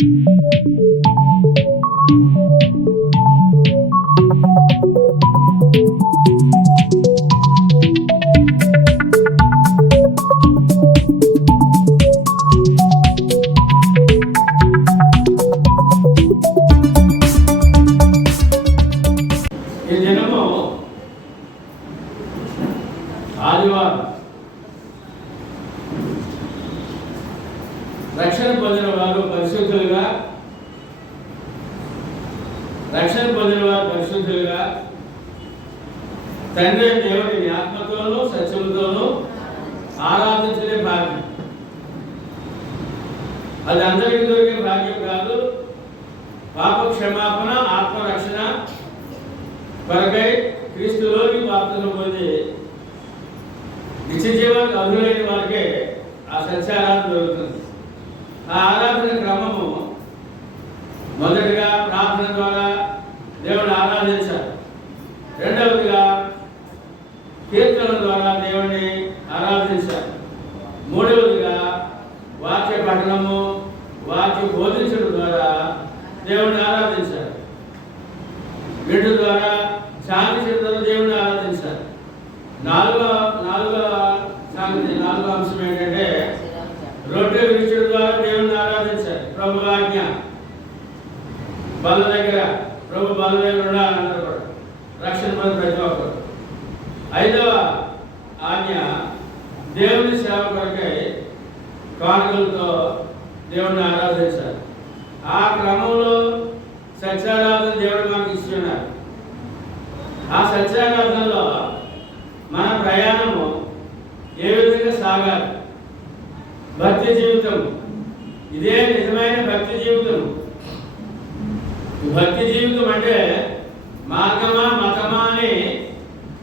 ఈ దినము ఆదివారం. రక్షణ పొందిన వారు పరిశుద్ధులుగా, తండ్రి దేవుడిని ఆత్మతోనూ సత్యముతోనూ ఆరాధించే భాగ్యం. అది అందరికీ దొరికే భాగ్యం కాదు. పాప క్షమాపణ, ఆత్మరక్షణ కొరకై క్రీస్తులోకి బాప్తిసం పొంది నిత్య జీవానికి అర్హులైన వారికే ఆ సత్యారాధన జరుగుతుంది. ఆ ఆరాధన క్రమము మొదటిగా ప్రార్థన ద్వారా దేవుని ఆరాధించాలి. రెండవదిగా కీర్తనల ద్వారా దేవుని ఆరాధించాలి. మూడవదిగా వాక్య పఠనము, వాక్య బోధించడం ద్వారా దేవుని ఆరాధించాలి. వీటి ద్వారా శాంతి ద్వారా దేవుని ఆరాధించాలి. నాలుగో అంశం ఏంటంటే రొట్టె విరిచడం ద్వారా దేవుని ఆరాధించాలి. ప్రభు ఆజ్ఞ బల్ల దగ్గర, ప్రభు బల్ల దగ్గర ఉండాలన్నారు కూడా రక్షణ పొంది ప్రతి ఒక్కరు. ఐదవ ఆజ్ఞ దేవుని సేవ కొరకై కానుకలతో దేవుని ఆరాధించాలి. ఆ క్రమంలో సత్యారాధన దేవుడు మనకు ఇస్తున్నారు. ఆ సత్యారాధనలో మన ప్రయాణము ఏ విధంగా సాగాలి? భక్తి జీవితం, ఇదే నిజమైన భక్తి జీవితం. భక్తి జీవితం అంటే మార్గమా మతమా అని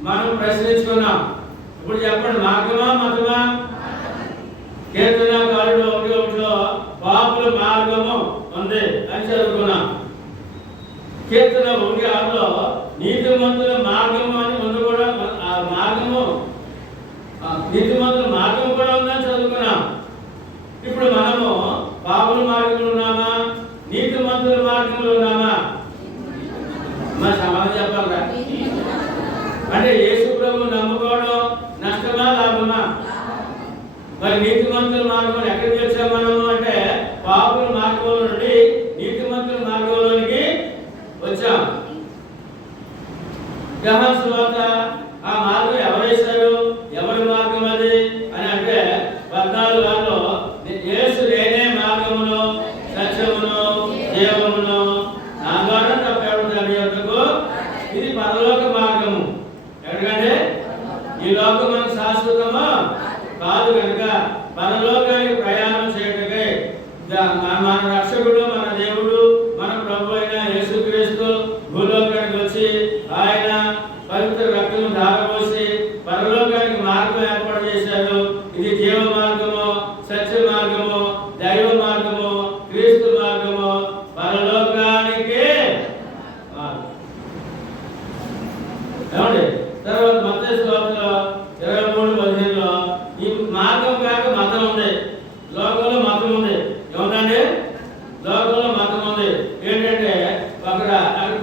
మనం ప్రశ్నించుకున్నాం. ఇప్పుడు చెప్పండి, మార్గమా మతమా? కీర్తనకారుడు 1:1 పాపుల మార్గము ఉంది అని చదువుకున్నాం. కీర్తన 1:6 నీతిమంతుల మార్గము అని ముందు కూడా ఆ మార్గము, నీతిమంతుల మార్గం కూడా ఉందని చదువుకున్నాం. ఇప్పుడు మనము పాపుల మార్గంలో ఉన్నామా, నీతిమంతుల మార్గంలో ఉన్నామా? మా సమాధానం చెప్పాలరా? అంటే యేసు ప్రభువు నమ్ముకోవడం నష్టమా లాభమా? మరి నీతిమంతుల మార్గంలో ఎక్కడికి వచ్చాం మనము అంటే పాపుల మార్గంలో నుండి నీతిమంతుల మార్గంలోనికి వచ్చాం. యోహాను సువార్త ఆ మార్గం ఎవరు వేశారు, ఎవరి మార్గం అది అని అంటే 14:6 యేసు నేనే మార్గమును సత్యమును జీవమును, నా ద్వారా తప్ప ఎవరు తండ్రి యొద్దకు, ఇది పరలోక మార్గము. ఎక్కడికంటే ఈ లోకం మనకు శాశ్వతమా కాదు కనుక పరలోకానికి ప్రయాణం చేయటకే మన రక్షకుడు, మన దేవుడు, మన ప్రభు అయిన యేసుక్రీస్తు భూలోకానికి వచ్చి ఆయన పవిత్ర రక్తము ధారపోసి పరలోకానికి మార్గం ఏర్పాటు చేశారు. ఇది జీవ మార్గము, సత్య మార్గము, దైవ మార్గము, క్రీస్తు మార్గము, పరలోకానికి మార్గం. ఏమండి? తర్వాత మత్తయి సువార్తలో 23:15 ఈ మార్గం కాక మతం ఉంది. లోకంలో మతం ఉంది. ఏమంటే లోకంలో మతం ఉంది. ఏంటంటే అక్కడ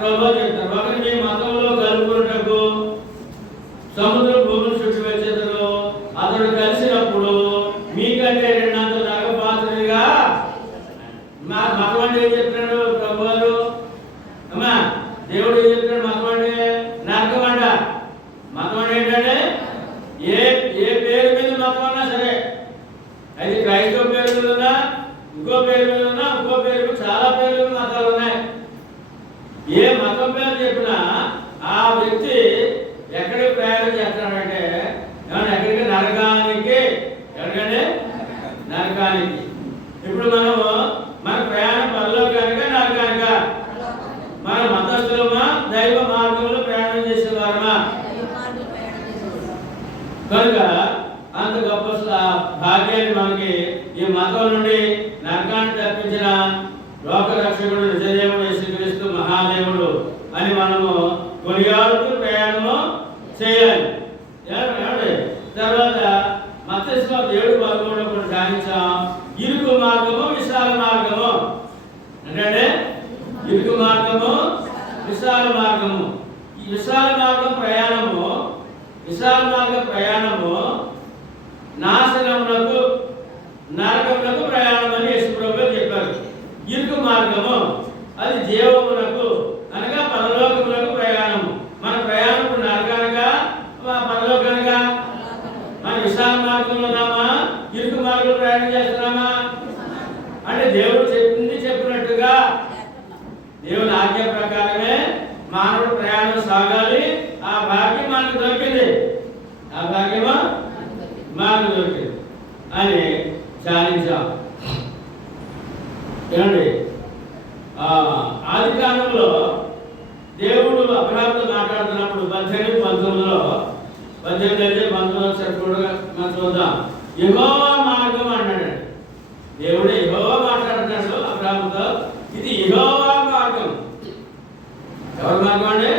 ప్రభు చెప్తారు, ఒకరి మీ మతంలో కలుపుకున్నటకు సముద్రం భూమిని చుట్టూ వచ్చేతను అతడు కలిసినప్పుడు మీకంటే 2 అంతలు నరకపాత్రుడిగా. మా మతం అంటే ఏం చెప్తున్నాడు ప్రభు గారు? అమ్మా, దేవుడు ఏం చెప్తున్నాడు? మతం అంటే నరకం అంట. మతం అంటే ఏంటంటే ఏ పేరు మీద మతం అన్నా సరే, అది క్రైస్తవ పేరు మీద ఉన్నా, ఇంకో పేరు మీద ఉన్నా, ఇంకో పేరు మీద, చాలా పేర్లు మతాలు ఉన్నాయి. ఏ మతం పేరు చెప్పినా ఆ వ్యక్తి ఎక్కడికి ప్రయాణం చేస్తాడంటే ఎక్కడికి? నరకానికి. ఎక్కడికంటే నరకానికి. ఇప్పుడు మనము మన ప్రయాణం పరలోకానిక నరకానిక? మన మతస్థులమా దైవ మార్గంలో ప్రయాణం చేసేవారమా? కనుక అంత గొప్ప భాగ్యాన్ని మనకి ఈ మతం నుండి నరకాన్ని తప్పించిన లోక రక్షకుడు నిజదేవుడు యేసుక్రీస్తు మహాదేవుడు అని మనము కొనియాడుతూ ప్రయాణము చేయాలి. తర్వాత మత్తయి సువార్త 7:13 ధ్యానించాం. ఇరుకు మార్గము, విశాల మార్గము. ఇరుకు మార్గము, విశాల మార్గము. ఈ విశాల మార్గం ప్రయాణము నాశనమునకు, నరకమునకు ప్రయాణం అని యేసుప్రభువు చెప్పారు. ఇరుకు మార్గము అది జీవమునకు అనగా పరలోకమునకు ప్రయాణము. మన ప్రయాణం ఇప్పుడు నరకానికా పరలోకానికా? మన విశాల మార్గంలో ఉన్నామా, ఇరుకు మార్గంలో ప్రయాణం చేస్తున్నామా? అంటే దేవుడు చెప్పినట్టుగా దేవుని ఆజ్ఞ ప్రకారమే మానవుడు ప్రయాణం సాగాలి. ఆ భాగ్యం మనకు దొరికింది, అని ధ్యానించాం. ఏమండి, ఆది కాలంలో దేవుడు అబ్రహాముతో మాట్లాడుతున్నప్పుడు 18-19 మనం చూద్దాం. యెహోవా మార్గం అన్నాడు. దేవుడే యెహోవా మాట్లాడుతున్నాడు అబ్రహాముతో. ఇది యెహోవా మార్గం. ఎవరి మార్గం అండి?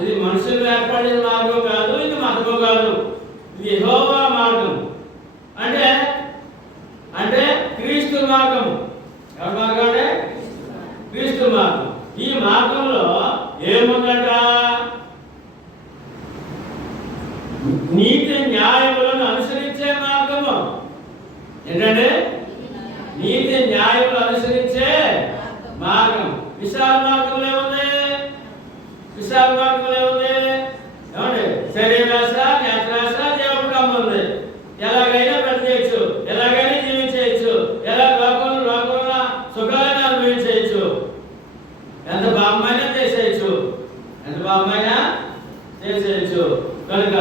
ఇది మనుషులు ఏర్పడిన మార్గం కాదు, ఇది మతము కాదు. ఇది యెహోవా మార్గం. అంటే క్రీస్తు మార్గము. ఎవరి మార్గం అంటే? క్రీస్తు మార్గం. ఈ మార్గంలో ఏముందట? నీతి న్యాయములను అనుసరించే మార్గము. ఏంటంటే నీతి న్యాయములు అనుసరించే మార్గం. విశాల మార్గంలో ఏముంది? ఏమండి, శరీరాశ, నేత్రాశ, దేవుడికమ్మ ఉంది. ఎలాగైనా బ్రతికేయచ్చు, ఎలాగైనా జీవించవచ్చు, ఎలా లోకంలో సుఖాలను అనుభవించవచ్చు, ఎంత బాగమైనా చేసేయచ్చు. కనుక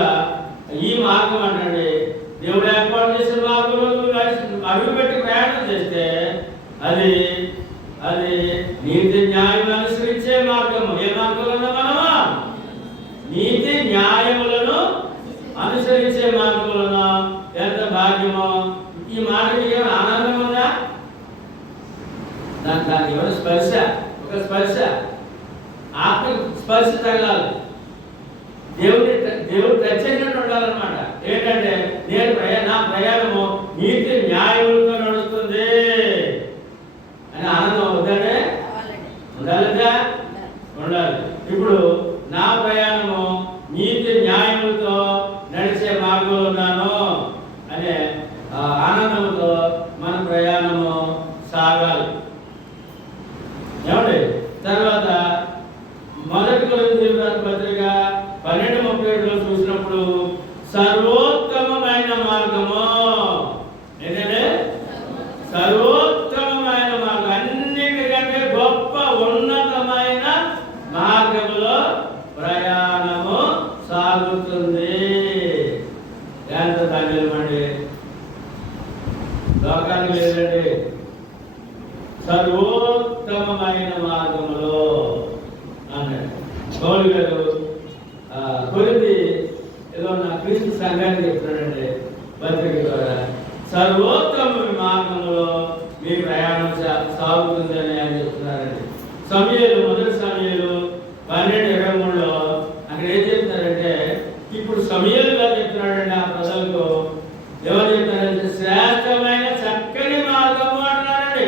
ఈ మార్గం అంటే దేవుడు ఏర్పాటు చేసిన మార్గంలో అడుగు పెట్టి ప్రయాణం చేస్తే అది నీతి న్యాయములను అనుసరించే మార్గము. ఏ మార్గంలో మనమా? నీతి న్యాయములను అనుసరించే మార్గంలో ఎంత భాగ్యమో. ఈ మార్గం ఏమైనా ఆనందం ఉందా? దానికి ఏమైనా ఒక స్పర్శ, ఆత్మ స్పర్శ తగలాలి. దేవుడు ప్రత్యేకంగా ఉండాలన్నమాట. ఏంటంటే నా ప్రయాణము నీతి న్యాయములతో నడుస్తుంది అని ఆనందం అవుతుందంటే ఉండాలి. ఇప్పుడు నా ప్రయాణము నీతి న్యాయములతో నడిచే మార్గంలో ఉన్నాను అనే ఆనందంతో మన ప్రయాణము సాగాలి. ఏమండి, తర్వాత 1 కొరింథీయుల పత్రిక 12:37 చూసినప్పుడు సర్వోత్తమమైన మార్గము. ఏంటంటే సర్వోత్తమమైన మార్గం, అన్నిటికంటే గొప్ప ఉన్నతమైన మార్గంలో ప్రయాణము సాగుతుంది. ఎంత ధన్యమండి, లోకానికి లేదండి. సర్వోత్తమమైన మార్గంలో అన్నాడు పౌలు గారు. కొరింథీ ఏదో నా క్రీస్తు సంఘానికి చెప్తున్నాడండి పత్రిక ద్వారా. సర్వోత్తమ మార్గంలో మీ ప్రయాణం సాగుతుందని ఆయన చెప్తున్నారండి. మొదటి సమూయేలు 12:23 అక్కడ ఏం చెప్తారంటే, ఇప్పుడు సమూయేలు గారు చెప్తున్నాడండి ఆ ప్రజలకు. ఎవరు చెప్తారంటే శ్రేష్టమైన చక్కని మార్గము అంటున్నారండి.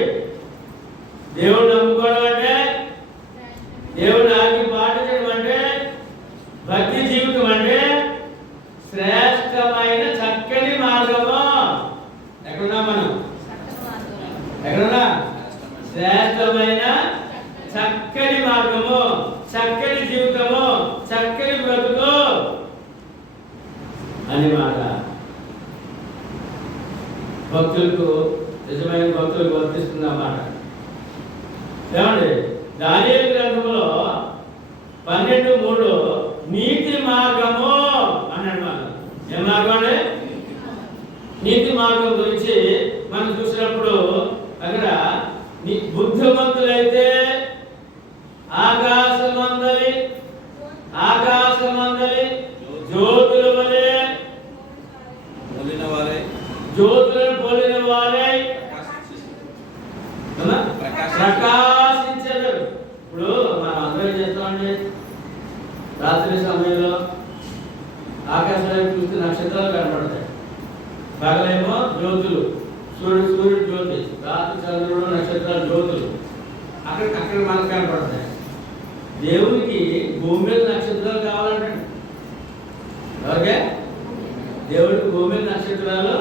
దేవుడు నమ్ముకోవడం అంటే, దేవుడు ఆజ్ఞ పాటించడం అంటే, భక్తి జీవితం అంటే శ్రేష్టమైన చక్కని మార్గము. ఎక్కడున్నా మనం? శ్రేష్టమైన చక్కని మార్గము, చక్కని జీవితము, చక్కని బ్రతుకు అని మాట భక్తులకు, నిజమైన భక్తులకు వర్తిస్తుంది అన్నమాట. ఏమండి, దానియేలు గ్రంథంలో 12:3 నీతి మార్గము అన్నాడు. మనం ఏ మార్గం అంటే నీతి మార్గం గురించి మనం చూసినప్పుడు అక్కడ బుద్ధిమంతులైతే ఆకాశమందలి జ్యోతుల వలె జ్యోతులను పోలిన వారై ప్రకాశించారు. ఇప్పుడు మనం అందరం చేస్తామండి, రాత్రి సమయంలో ఆకాశంలో చూస్తే నక్షత్రాలు కనపడతాయి. పగలేమో జ్యోతులు, సూర్యుడు జ్యోతి, రాత్రి చంద్రుడు, నక్షత్రాలు జ్యోతులు. అక్కడ మనకు కనపడతాయి. దేవునికి భూమి మీద నక్షత్రాలు కావాలంటే ఓకే, దేవుడికి భూమి మీద నక్షత్రాలు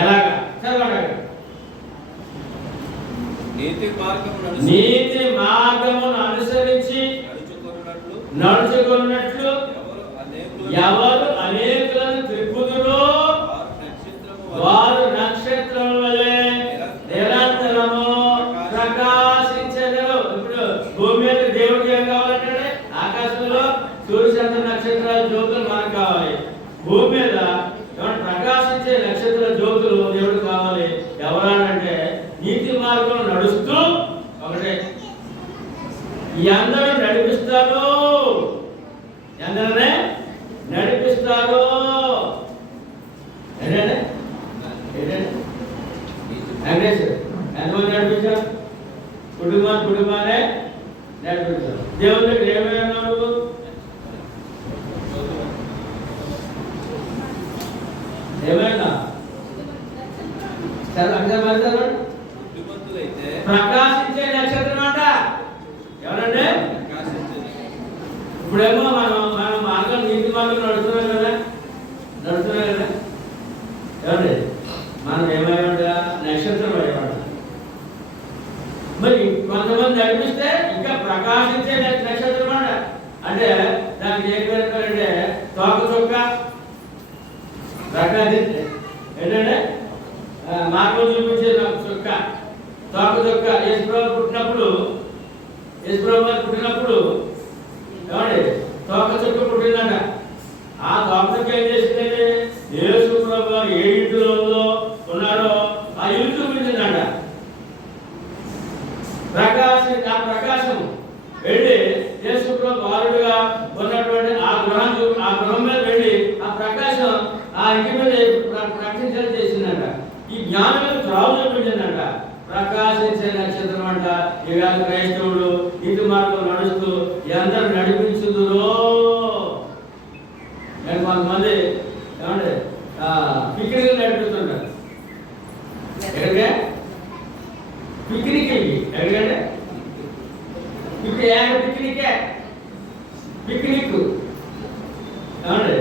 ఎలాగా చదవండి. నీతి మార్గమును అనుసరించి నడుచుకున్నట్లు ఎవరు అనేకులను త్రిప్పుదురో వారు నక్షత్రం వలె నిరంతరము ప్రకాశించెదరు. ఇప్పుడు భూమి మీద దేవుడికి ఏం కావాలంటే ఆకాశంలో సూర్యచంద్ర నక్షత్రాల జ్యోతులు మనకు కావాలి. భూమి మీద ప్రకాశించే నక్షత్ర జ్యోతులు దేవుడు కావాలి. ఎవరంటే నీతి మార్గంలో నడుస్తూ ఒకటే అందరూ నడిపిస్తారు. అందరనే నడిపిస్తారు. ఎంతమంది నడిపించారు? కుటుంబాన్ని నడిపించారు. దేవుని దగ్గర ఏమైనా నువ్వు ఏమైనా ప్రకాశించే నక్షత్రం అంట. ఎవరంటే ఇప్పుడేమో మనం మార్గం నీతి మార్గం నడుస్తున్నాం కదా. ఏమండి మనం ఏమైనా నక్షత్రం అయ్యామంట. మరి కొంతమంది నడిపిస్తే ఇంకా ప్రకాశించే నక్షత్రం అంట. అంటే దానికి ఏం పెడతారంటే తోక చొక్క ప్రకాశించే ఏంటంటే మార్గం చూపించే చొక్క తోక చొక్క. యేసుప్రభు పుట్టినప్పుడు ఏమండి తోక చొక్క పుట్టిందంట. ఆ తోక చొక్క ఏం చేసిందంటే యేసుప్రభు గారు ఏ ఇంటిలో ఉన్నారో ఆ ఇల్లు చూపించిందంట. ఆ ప్రకాశం వెళ్ళి యేసుప్రభు బాలుడుగా ఉన్నటువంటి ఆ గృహం మీద వెళ్ళి ఆ ప్రకాశం ఆ ఇంటి మీద ప్రకటించడం చేసిందంట. ఈ జ్ఞానం త్రావు చూపించిందంట. ప్రకాశించే నక్షత్రం అంట. ఇవాళ క్రైస్తవుడు నీతి మార్గం నడుస్తూ అందరూ నడిపించుదురో. నేను కొంతమంది ఏమంటే పిక్నిక్ నడిపిస్తుంటారు. ఎక్కడికే పిక్నిక్ ఎక్కడికంటే పిక్నిక్ ఏమండి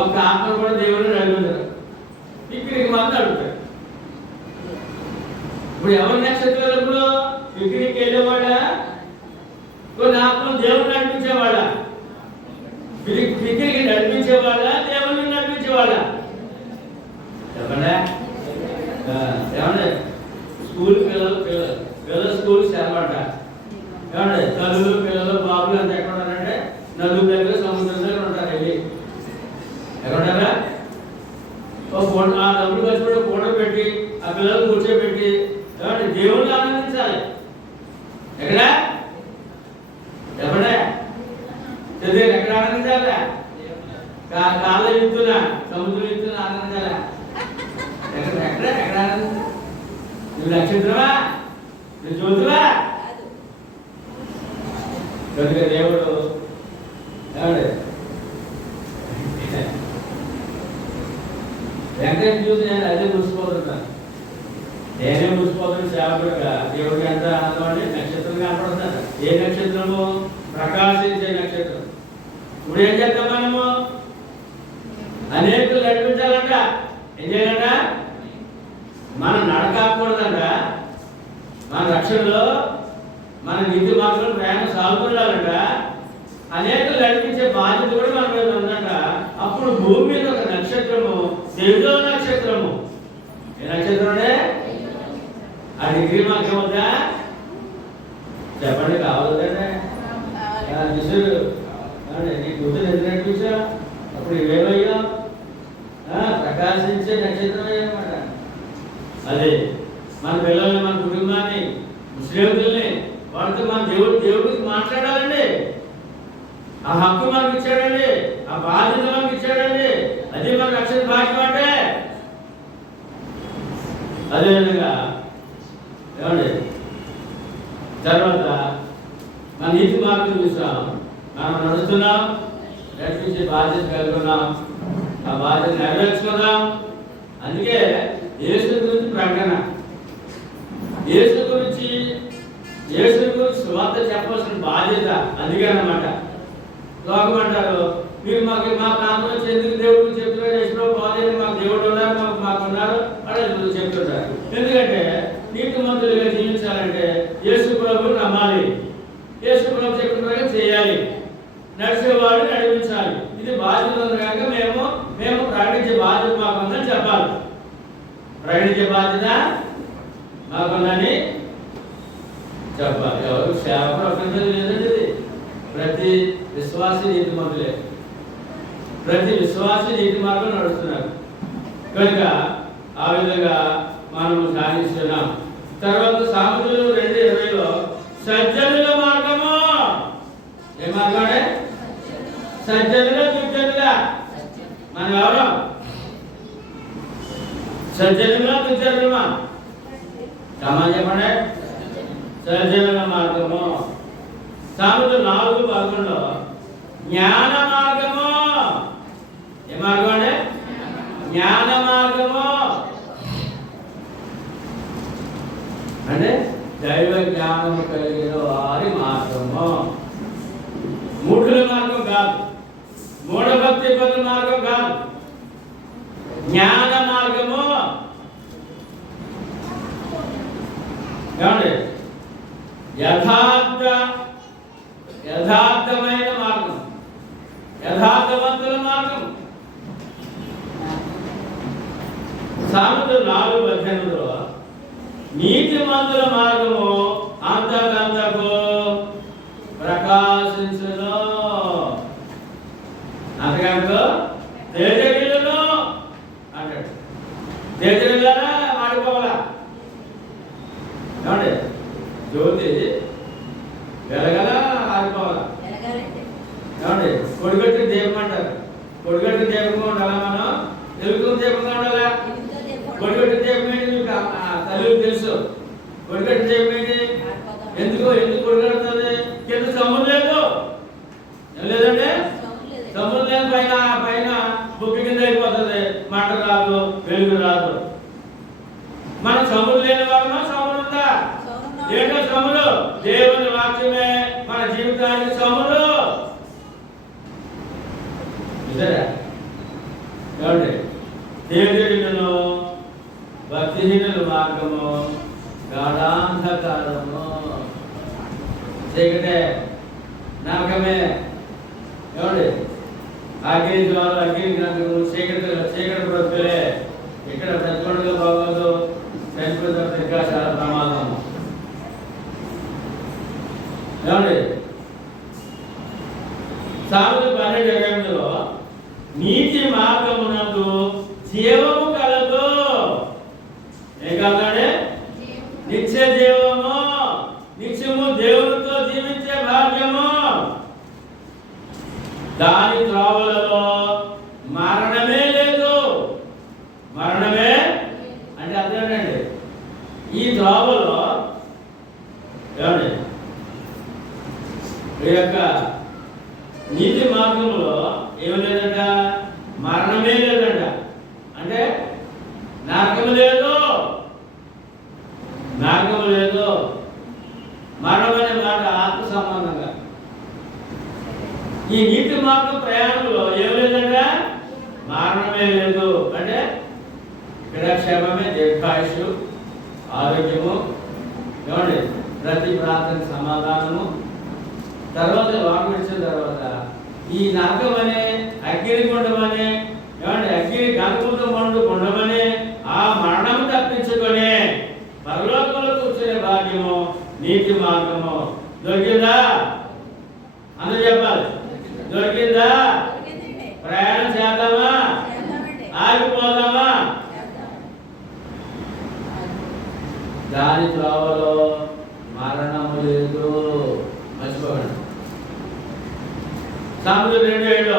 ఒక ఆత్మ కూడా దేవుడిని నడిపించారు. పిక్నిక్ మాత్రం అడుగుతారు. ఇప్పుడు ఎవరి నక్షత్రాలు పిక్నిక్ వెళ్ళేవాళ్ళ కొన్ని ఆత్మలు దేవుడిని నడిపించేవాళ్ళ పిక్నిక్ నడిపించేవాళ్ళ దేవుడిని నడిపించేవాళ్ళ చెప్పండి. ఏమంటే స్కూల్ పిల్లలు స్కూల్ చేరమాట. ఏమంటే తల్లులు పిల్లలు బాబులు అంతా ఎక్కడ ఉన్నారంటే నలుగురు దగ్గర సముద్రం దగ్గర ఉంటారు. వెళ్ళి ఎక్కడ ఉంటారా? ఆ డబ్బులు ఖర్చు ఫోటో పెట్టి ఆ పిల్లలు కూర్చోబెట్టి ఏమంటే దేవుడిని ఆనందించాలి. ఎక్కడ చెప్పండి చదివారు ఎక్కడ ఆనందించాలా? కాళ్ళ ఎత్తున సముద్రం ఎత్తున ఆనందించాలా? ఎక్కడ ఎక్కడ ఎక్కడ ఆనందించాలి? నువ్వు నక్షత్రమా? నువ్వు జ్యోతివా? కనుక దేవుడు వెంకటేశ్వర చూసి నేను అదే మురిసిపోతున్నాను. నేనే మురిసిపోతున్న సేవకుడుగా దేవుడికి ఎంత ఆనందం అంటే నక్షత్రం కనపడుతున్నాను. ఏ నక్షత్రము? ప్రకాశించే నక్షత్రం. ఇప్పుడు ఏం చేద్దాం మనము? అనేకులు నడిపించాలంట. ఏం చేయాలంట? మనం నడకూడదంట. మన రక్షణలో మన నీతి మార్గంలో ప్రయాణం సాగుతుండాలంట. అనేకులు నడిపించే బాధ్యత కూడా మన మీద ఉందంట. అప్పుడు భూమి మీద ఒక నక్షత్రము, తెలుగో నక్షత్రము. ఏ నక్షత్రం అంటే ఆ డిగ్రీ మాకు ఏమవుతా చెప్పండి. కావాలంటే శిశుడు నీ కూతురు ఎందుకు నడిపించా? అప్పుడు ఇవేమయ్యా? ప్రకాశించే నక్షత్రం అయ్యన్నమాట. అదే మన పిల్లల్ని, మన కుటుంబాన్ని, స్నేహితుల్ని వాళ్ళతో మన దేవుడికి మాట్లాడాలండి. ఆ హక్కు మనకి ఇచ్చాడండి. ఆ బాధ్యత మనకి ఇచ్చాడండి. అది మన రక్షణ భాగ్యం అంటే. అదేవిధంగా ఏమండి తర్వాత మన నీతి మార్గం చూసాం. మనం నడుస్తున్నాం, నడిపించే బాధ్యత కలిగి ఉన్నాం. ఆ బాధ్యత నెరవేర్చుకుందాం. అందుకే యేసు గురించి ప్రకటన, యేసు గురించి యేసు గురించి సువార్త చెప్పాల్సిన బాధ్యత అందుకే అన్నమాట. లోకం అంటారు, మీరు మా ప్రాంతం వచ్చి ఎందుకు దేవుడు చెప్తున్నారు, యేసు బాధ్యత మాకు దేవుడు ఉన్నారు, మాకు ఉన్నారు అని చెప్తుంటారు. ఎందుకంటే నీతిమంతులుగా జీవించాలంటే యేసు ప్రభువుని నమ్మాలి, యేసు ప్రభు చెప్పిన చేయాలి, నడిచేవాడు నడిపించాలి. ఇది బాధ్యత ఉంది కనుక మేము ప్రకటించే బాధ్యత మాకుందని చెప్పాలి. ప్రకటించే బాధ్యత మాకుందని చెప్పాలి. ఎవరు సేవ ప్రపంచం లేదండి. ఇది ప్రతి విశ్వాసి నీతిమంతులే, ప్రతి విశ్వాసి నీతి మార్గం నడుస్తున్నారు కనుక ఆ విధంగా మనము సాధిస్తున్నాం. తర్వాత సామెతలు 2:20లో సజ్జనుల మార్గము, ఏ మార్గం అంటే సజ్జనుల దుర్జనుల. మనం ఎవరు? సజ్జనుల దుర్జనులమా? సమాజం చెప్పండి. సజ్జనుల మార్గము. సామెతలు 4:11లో జ్ఞాన మార్గము, ఏ మార్గం అంటే జ్ఞాన మార్గము అంటే దైవ జ్ఞానము కలిగిన వారి మార్గము. మూఢుల మార్గం కాదు, మూఢభక్తి పరుల మార్గం కాదు, జ్ఞాన మార్గము. ఏమండి? యథార్థమైన మార్గం, యథార్థవంతుల మార్గం. సామెతలు 4:18లో నీతిమంతుల మార్గము అంతకంతకు ప్రకాశించును, అంతకంతకు తేజగిల్లును అంటాడు. తేజగిల్లారా మాడిపోవాలా? ఏమండి? జ్యోతి వెలగల ఆడిపోవాలా? ఏమండి? కొడిగట్టి దీపం అంటారు. కొడిగట్టి దీపంగా ఉండాలా? మనం తెలుగు దీపంగా ఉండాలా? కొడిగట్టి దీపం ఏంటి? మీకు తల్లికి తెలుసు. కొడిగట్టి దీపం ఏంటి? ఎందుకు కొడిగడుతుంది? కింద సముద్రం లేదు, ఏం లేదండి? సముద్రం లేదు. పైన బుక్కి కింద అయిపోతుంది, మంట రాదు, వెలుగు రాదు. మన సముద్రం లేని వాళ్ళమా? సముద్రం ఉందా? ఏంటో సముద్రం? దేవుని వాక్యమే మన జీవితానికి సముద్రం. ఏమండి? తేజరిలను భక్తిహీనుల మార్గము గాఢాంధకారము, చీకటే, నరకమే. ఏమండి? అగ్ని జ్వాల, అగ్ని గ్రంథము, చీకటి బ్రతుకులే. ఇక్కడ ప్రతికొండలు బాగోదు, చనిపోతే ఇంకా చాలా ప్రమాదం. ఏమండి? సామెతలు 12:28లో నీతి మార్గమునందు జీవము కలదు. ఏం కలదండి? నిత్య జీవము, నిత్యము దేవునితో జీవించే భాగ్యము. దాని త్రోవలలో మరణమే లేదు. మరణమే అంటే అదేనండి, ఈ త్రోవలో ఏమండి ఈ యొక్క నీతి మార్గంలో ఏమి లేదంట? మరణమే లేదంట. అంటే నరకము లేదు, నరకము లేదు. మరణం అనే మాట ఆత్మ సంబంధంగా. ఈ నీతి మార్గం ప్రయాణంలో ఏమి లేదంట? మరణమే లేదు. అంటే ఇక్కడ క్షేమమే, దీర్ఘాయుషు, ఆరోగ్యము. ఏమండి? ప్రతి ప్రాంతానికి సమాధానము. తర్వాత వాకు విడిచిన తర్వాత ఈ నరకం అనే అగ్ని గుండమనే, ఏమంటే అగ్ని గనుకుంటూ మండు గుండమనే ఆ మరణం తప్పించుకొని పరలోకంలో కూర్చునే భాగ్యము నీతి మార్గము. దొరికిందా? అందరూ చెప్పాలి. దొరికిందా? ప్రయాణం చేద్దామా? ఆగిపోదామా? దాని త్రోవలో మరణము లేదు. మర్చిపోకండి. సామెతలు 2:7లో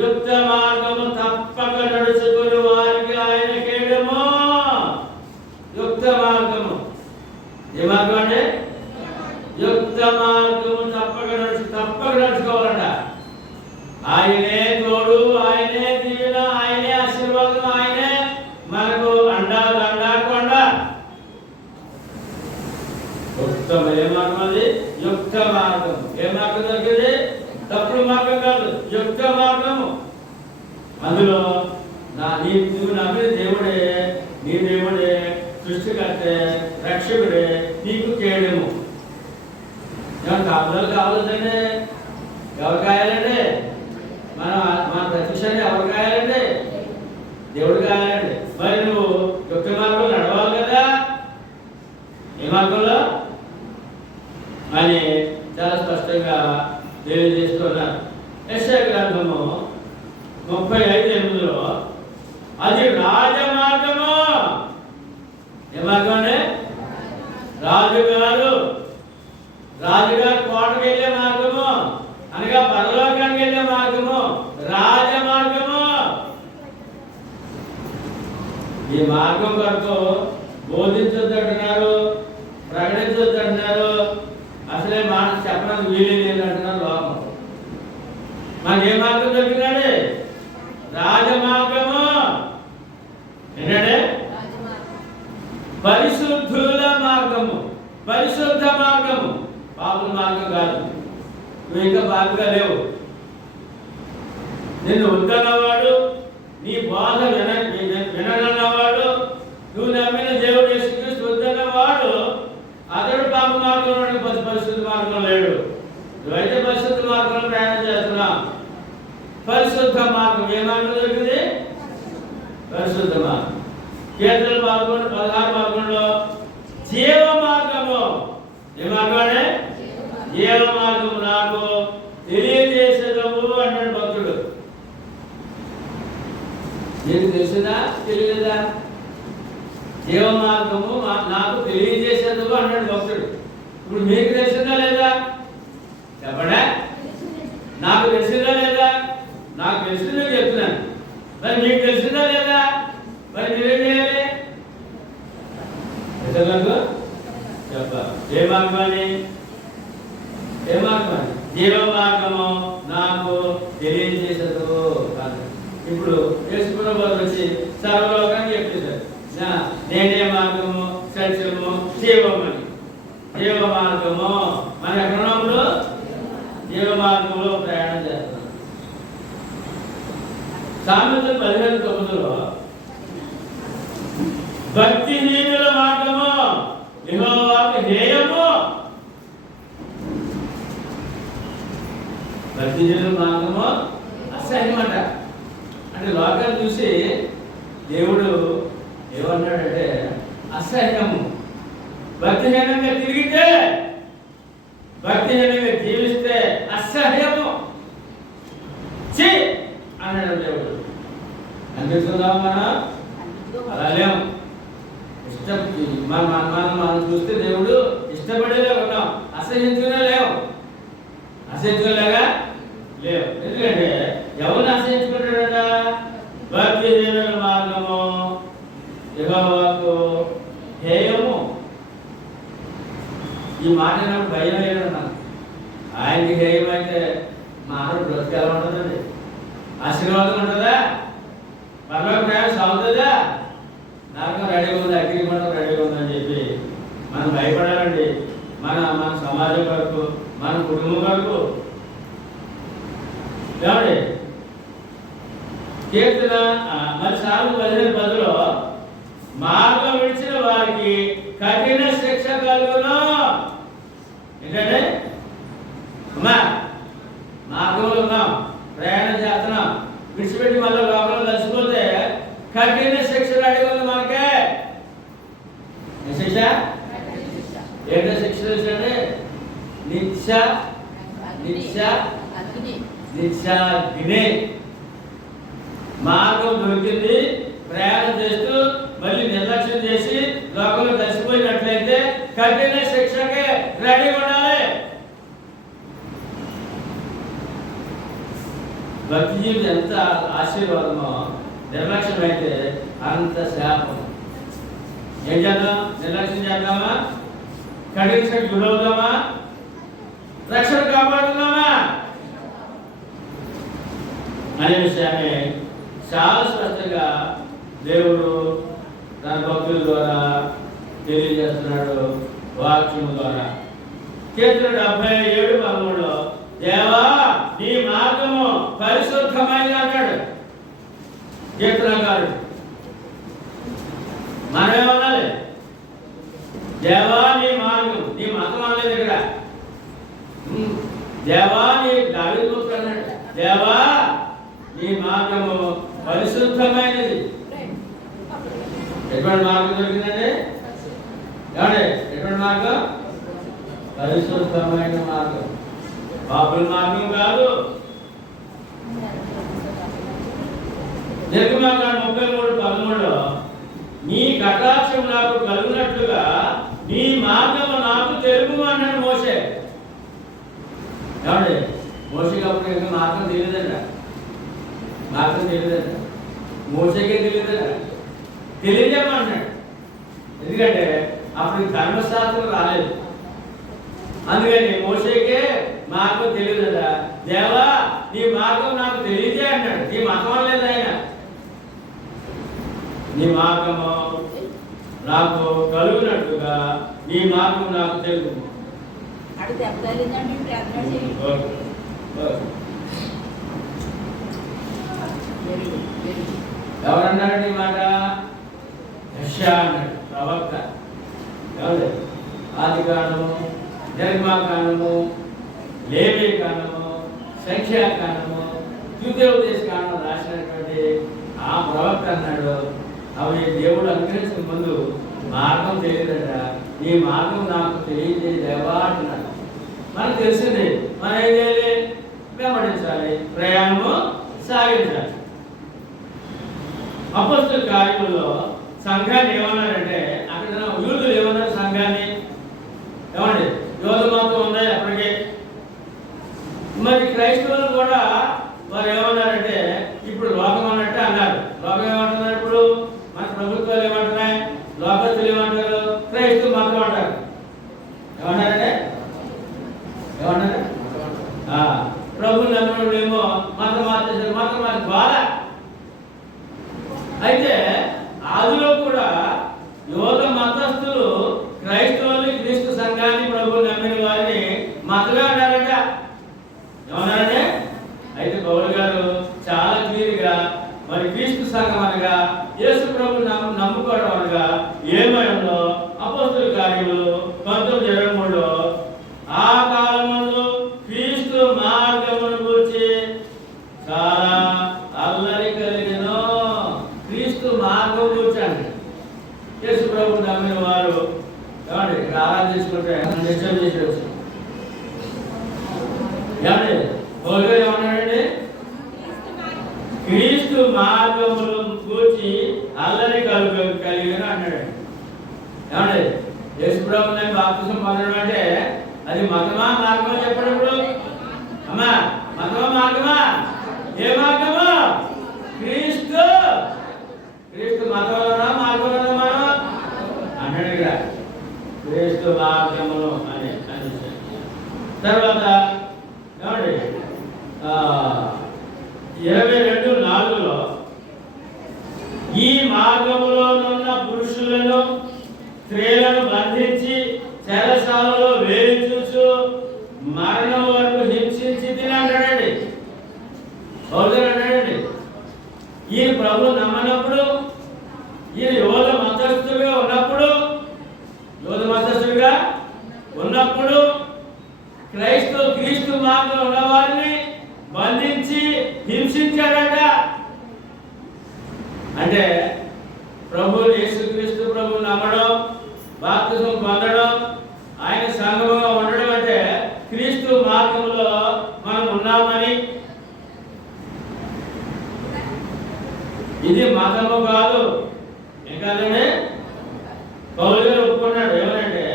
యుక్త మార్గము తప్పక నడుచుకుని వారికి ఆయన కేడము. యుక్త మార్గము ఏ మార్గం అంటే? యుక్త మార్గము తప్పక నడుచుకోవాలంట. ఆయనే తోడు, ఆయనే దీవెన, ఆయనే ఆశీర్వాదం, ఆయనే మనకు అండా దండా కొండ. ఉత్తమ ఏ మార్గం అది? యుక్త మార్గం. ఏ మార్గం దొరికింది? తప్పుడు మార్గం కాదు, యుక్త మార్గము. అందులో నువ్వు నమ్మిన దేవుడే, నీ దేవుడే సృష్టికర్తే, రక్షకుడే, నీకు చేయడము. కాపుదలు కావాలంటే ఎవరు కాయాలండి? మన ప్రత్యక్షాన్ని ఎవరు కాయాలండి? దేవుడు కాయాలండి. మరి నువ్వు యుక్త మార్గంలో నడవాలి కదా. ఏ మార్గంలో అని చాలా స్పష్టంగా తెలియజేస్తున్నారు. యెషయా గ్రంథము 35:8లో అది రాజమార్గము. ఏ మార్గం అండి? రాజుగారు కోటకు వెళ్ళే మార్గము, అనగా పరలోకానికి వెళ్ళే మార్గము రాజమార్గము. ఈ మార్గం కొరకు బోధించొద్దు అంటున్నారు, ప్రకటించొద్దు అంటున్నారు, అసలే మాట చెప్పడానికి వీలు లేదు అంటున్నారు లోకం. మనకి ఏ మార్గం దొరికిందండి? రాజమార్గము. ఏంటంటే పరిశుద్ధుల మార్గము, పరిశుద్ధ మార్గము, పాపుల మార్గం కాదు. నువ్వు ఇంకా పాపుగా లేవు. నిన్ను వద్దన్నవాడు, నీ బాధ వినగలవాడు, నువ్వు నమ్మిన దేవుడు యేసుక్రీస్తు వద్దన్నవాడు, అతడు పాప మార్గంలో పరిశుద్ధ మార్గం లేడు. నువ్వైతే పరిశుద్ధ మార్గంలో ప్రయాణం చేస్తున్నావు. పరిశుద్ధ మార్గం ఏ మార్గం దొరికింది? పరిశుద్ధ మార్గం. కీర్తనలు 16:11లో జీవ మార్గము. ఏ మార్గం? జీవ మార్గము నాకు తెలియజేసేదము అంటాడు భక్తుడు. నీకు తెలిసిందా తెలియదా? జీవ మార్గము నాకు తెలియజేసేదము అంటాడు భక్తుడు. ఇప్పుడు మీకు తెలిసిందా లేదా? చెప్పడా? నాకు తెలిసిందా లేదా? నాకు తెలిసింది మీకు చెప్తున్నాను. మరి మీకు తెలిసిందా లేదా? మరి మీరేం చేయాలి? ఇతరులకు చెప్పాలి. ఏ మార్గమని? ఏ మార్గం? జీవ మార్గము నాకు తెలియజేసేదు. ఇప్పుడు యేసుప్రభు వచ్చి సర్వలోకానికి చెప్పేశారు, నేనే మార్గము, సత్యము, జీవమని. జీవ మార్గము మన ఎక్కడప్పుడు జీవ మార్గంలో ప్రయాణం చేస్తున్నాం. సామెతలు 15:9లో భక్తిహీనుల మార్గము యెహోవాకు హేయము. భక్తిహీనుల మార్గము అసహ్యమట. అంటే లోకాన్ని చూసి దేవుడు ఏమన్నాడంటే అసహ్యము. భక్తిహీనంగా తిరిగితే, భక్తిహీనంగా జీవిస్తే అసహ్యము చి అన్నాడు దేవుడు. అనిపిస్తుందాం మనం? అలా లేము. మనం చూస్తే దేవుడు ఇష్టపడేలా ఉన్నాం, అసహించుకునే లేవు. అసహించుకోలేగా లేవు. ఎందుకంటే ఎవరిని అసహించుకుంటాడట? భక్తిహీనుల మార్గము యెహోవాకు హేయము. ఈ మాట నాకు భయం లేదన్నా. ఆయనకి హేయం అయితే మానవుడు బ్రతికి ఎలా ఉంటుందండి? ఆశీర్వాదం ఉంటుందా? పరలోక ప్రయాణం సాగుతుందా? నరకం రెడీగా ఉంది, అగ్నిమండం రెడీగా ఉందని చెప్పి మనం భయపడాలండి. మన సమాజం వరకు, మన కుటుంబం వరకు. ఏమండి? కీర్తన మరి సాగు 15:10లో మార్గం విడిచిన వారికి కఠిన శిక్ష కలుగును. ఏంటంటే అమ్మా, మార్గంలో ఉన్నాం, ప్రయాణం చేస్తున్నాం, విడిచిపెట్టి మళ్ళీ లోపల కలిసిపోతే కఠిన శిక్షలు అడిగి ఉంది మనకే. శిక్ష ఏంటో? శిక్ష అంటే నిత్యాగ్ని. మార్గం దొరికింది, ప్రయాణం చేస్తూ మళ్ళీ నిర్లక్ష్యం చేసి లోకంలో కలిసిపోయినట్లయితే కఠిన శిక్షకే రెడీ ఉండాలి. భక్తి జీవితం ఎంత ఆశీర్వాదమో, నిర్లక్ష్యం అయితే అంత శాపం. ఏం చేద్దాం? నిర్లక్ష్యం చేద్దామా? కఠిన శిక్షకు గురవుదామా? రక్షణ కాపాడుదామా అనే విషయాన్ని చాలా స్పష్టంగా దేవుడు తన భక్తుల ద్వారా తెలియజేస్తున్నాడు. వాక్యము ద్వారా. కీర్తన 77:13 దేవా నీ మార్గము పరిశుద్ధమైనది అంటాడు కీర్తనకారుడు. మనమేమనాలి? దేవా నీ మార్గం, నీ మతం అనలేదు ఇక్కడ. దేవా నీ దావీదు అన్నాడు, దేవా నీ మార్గము పరిశుద్ధమైనది. ఎటువంటి మార్గం దొరికిందండి? ఏమండి ఎటువంటి మార్గం? పరిశుద్ధమైన మార్గం, పాపుల మార్గం కాదు. నిర్గమాకాండం 33:13 నీ కటాక్షం నాకు కలుగునట్లుగా నీ మార్గము నాకు తెలుపు అన్నాడు మోషే. ఏమండి మోషేకి అప్పుడు ఇంకా మార్గం తెలియదంట, మార్గం తెలియదంట, మోషేకే తెలియదంట, తెలియజేయమన్నాడు. ఎందుకంటే అప్పుడు ధర్మశాస్త్రం రాలేదు, అందుకని మోషేకే మార్గం తెలియదట. దేవా నీ మార్గం నాకు తెలియజే అన్నాడు. నీ మతం లేదు ఆయన, నీ మార్గము నాకు కలుగునట్టుగా నీ మార్గం నాకు తెలుగు. ఎవరన్నాడు ఈ మాట? యెషయా అన్నాడు, ప్రవక్త. ఎవరు? ఆదికాండము, నిర్గమాకాండము, లేవీకాండము, సంఖ్యాకాండము, ద్వితీయోపదేశకాండం రాసినటువంటి ఆ ప్రవక్త అన్నాడు, అవి దేవుడు అనుగ్రహించిన ముందు మార్గం తెలియదట. నీ మార్గం నాకు తెలియజే దేవా అంటున్నాడు. మనకు తెలిసింది, మనం ఏం చేయాలి? వెంబడించాలి, ప్రయాణము సాగించాలి. అపొస్తలుల కార్యములలో సంఘాన్ని ఏమన్నారంటే, అక్కడ యూదులు ఏమన్నారు సంఘాన్ని? ఏమండి యోధ మతం ఉన్నాయి అప్పటికే. మరి క్రైస్తవులు కూడా వారు ఏమన్నారంటే, ఇప్పుడు లోకం అన్నట్టే అన్నారు. లోకం ఏమంటున్నారు? ఇప్పుడు మన ప్రభుత్వాలు ఏమంటున్నాయి? లోకస్తులు ఏమంటారు? క్రైస్తవ మతం అంటారు. ఏమన్నారంటే ఏమన్నారు? ప్రభు నమ్మినప్పుడు ఏమో మతం మార్చేసారు, మతం మార్చి ద్వారా. అయితే ఆదిలో కూడా యోధ మతస్థులు క్రైస్తవులు క్రీస్తు సంఘాన్ని ప్రభు నమ్మిన వారిని మతగా అన్నారట. ఏమన్నారంటే, అయితే పౌలు గారు చాలా క్లియర్గా మరి క్రీస్తు సంఘం అనగా యేసు ప్రభు నమ్ముకోవడం అనగా ఏమైందో అపొస్తలుల కార్యములు 19:23 ఆ కాలములో క్రీస్తు మార్గమును గురించి చాలా అల్లరి కలిగెను. క్రీస్తు మార్గం గురించి అండి యేసు ప్రభు నమ్మిన వారు ఏమండి ఇక్కడ ఆరాధించుకుంటే నిశ్చయం చేసి వచ్చు. ఏమండి పౌలు గారు ఏమన్నాడండి? క్రీస్తు మార్గమును గూర్చి అల్లరి కలిగిన అన్నాడు. ఏమండి యేసు ప్రభుని బాప్తిసం పొందడం అంటే అది మతమా మార్గమా చెప్పండి. ఇప్పుడు అమ్మా మతమా మార్గమా? ఏ మార్గము? క్రీస్తు. క్రీస్తు మతంలోనా మార్గంలోనా మనం అన్నాడు ఇక్కడ. క్రీస్తు మార్గములు అని తర్వాత ఏమండి 22:4 ఈ మార్గములోనున్న పురుషులను స్త్రీలను బంధించి చెరసాలలో వేయించు మరణం వరకు హింసించి తినంటాడండి. పౌలు అన్నాడండి, ఈయన ప్రభు నమ్మనప్పుడు, ఈయన యోధ మతస్థుడిగా ఉన్నప్పుడు క్రీస్తు మార్గంలో ఉన్న వారిని బంధించి హింసించాడట. అంటే ప్రభు యేసుక్రీస్తు ప్రభు నమ్మడం, బాప్తిసం పొందడం, ఆయన సంఘముగా ఉండడం అంటే క్రీస్తు మార్గంలో మనం ఉన్నామని. ఇది మతము కాదు. ఇంకానే పౌలు గారు ఒప్పుకున్నాడు. ఏమనంటే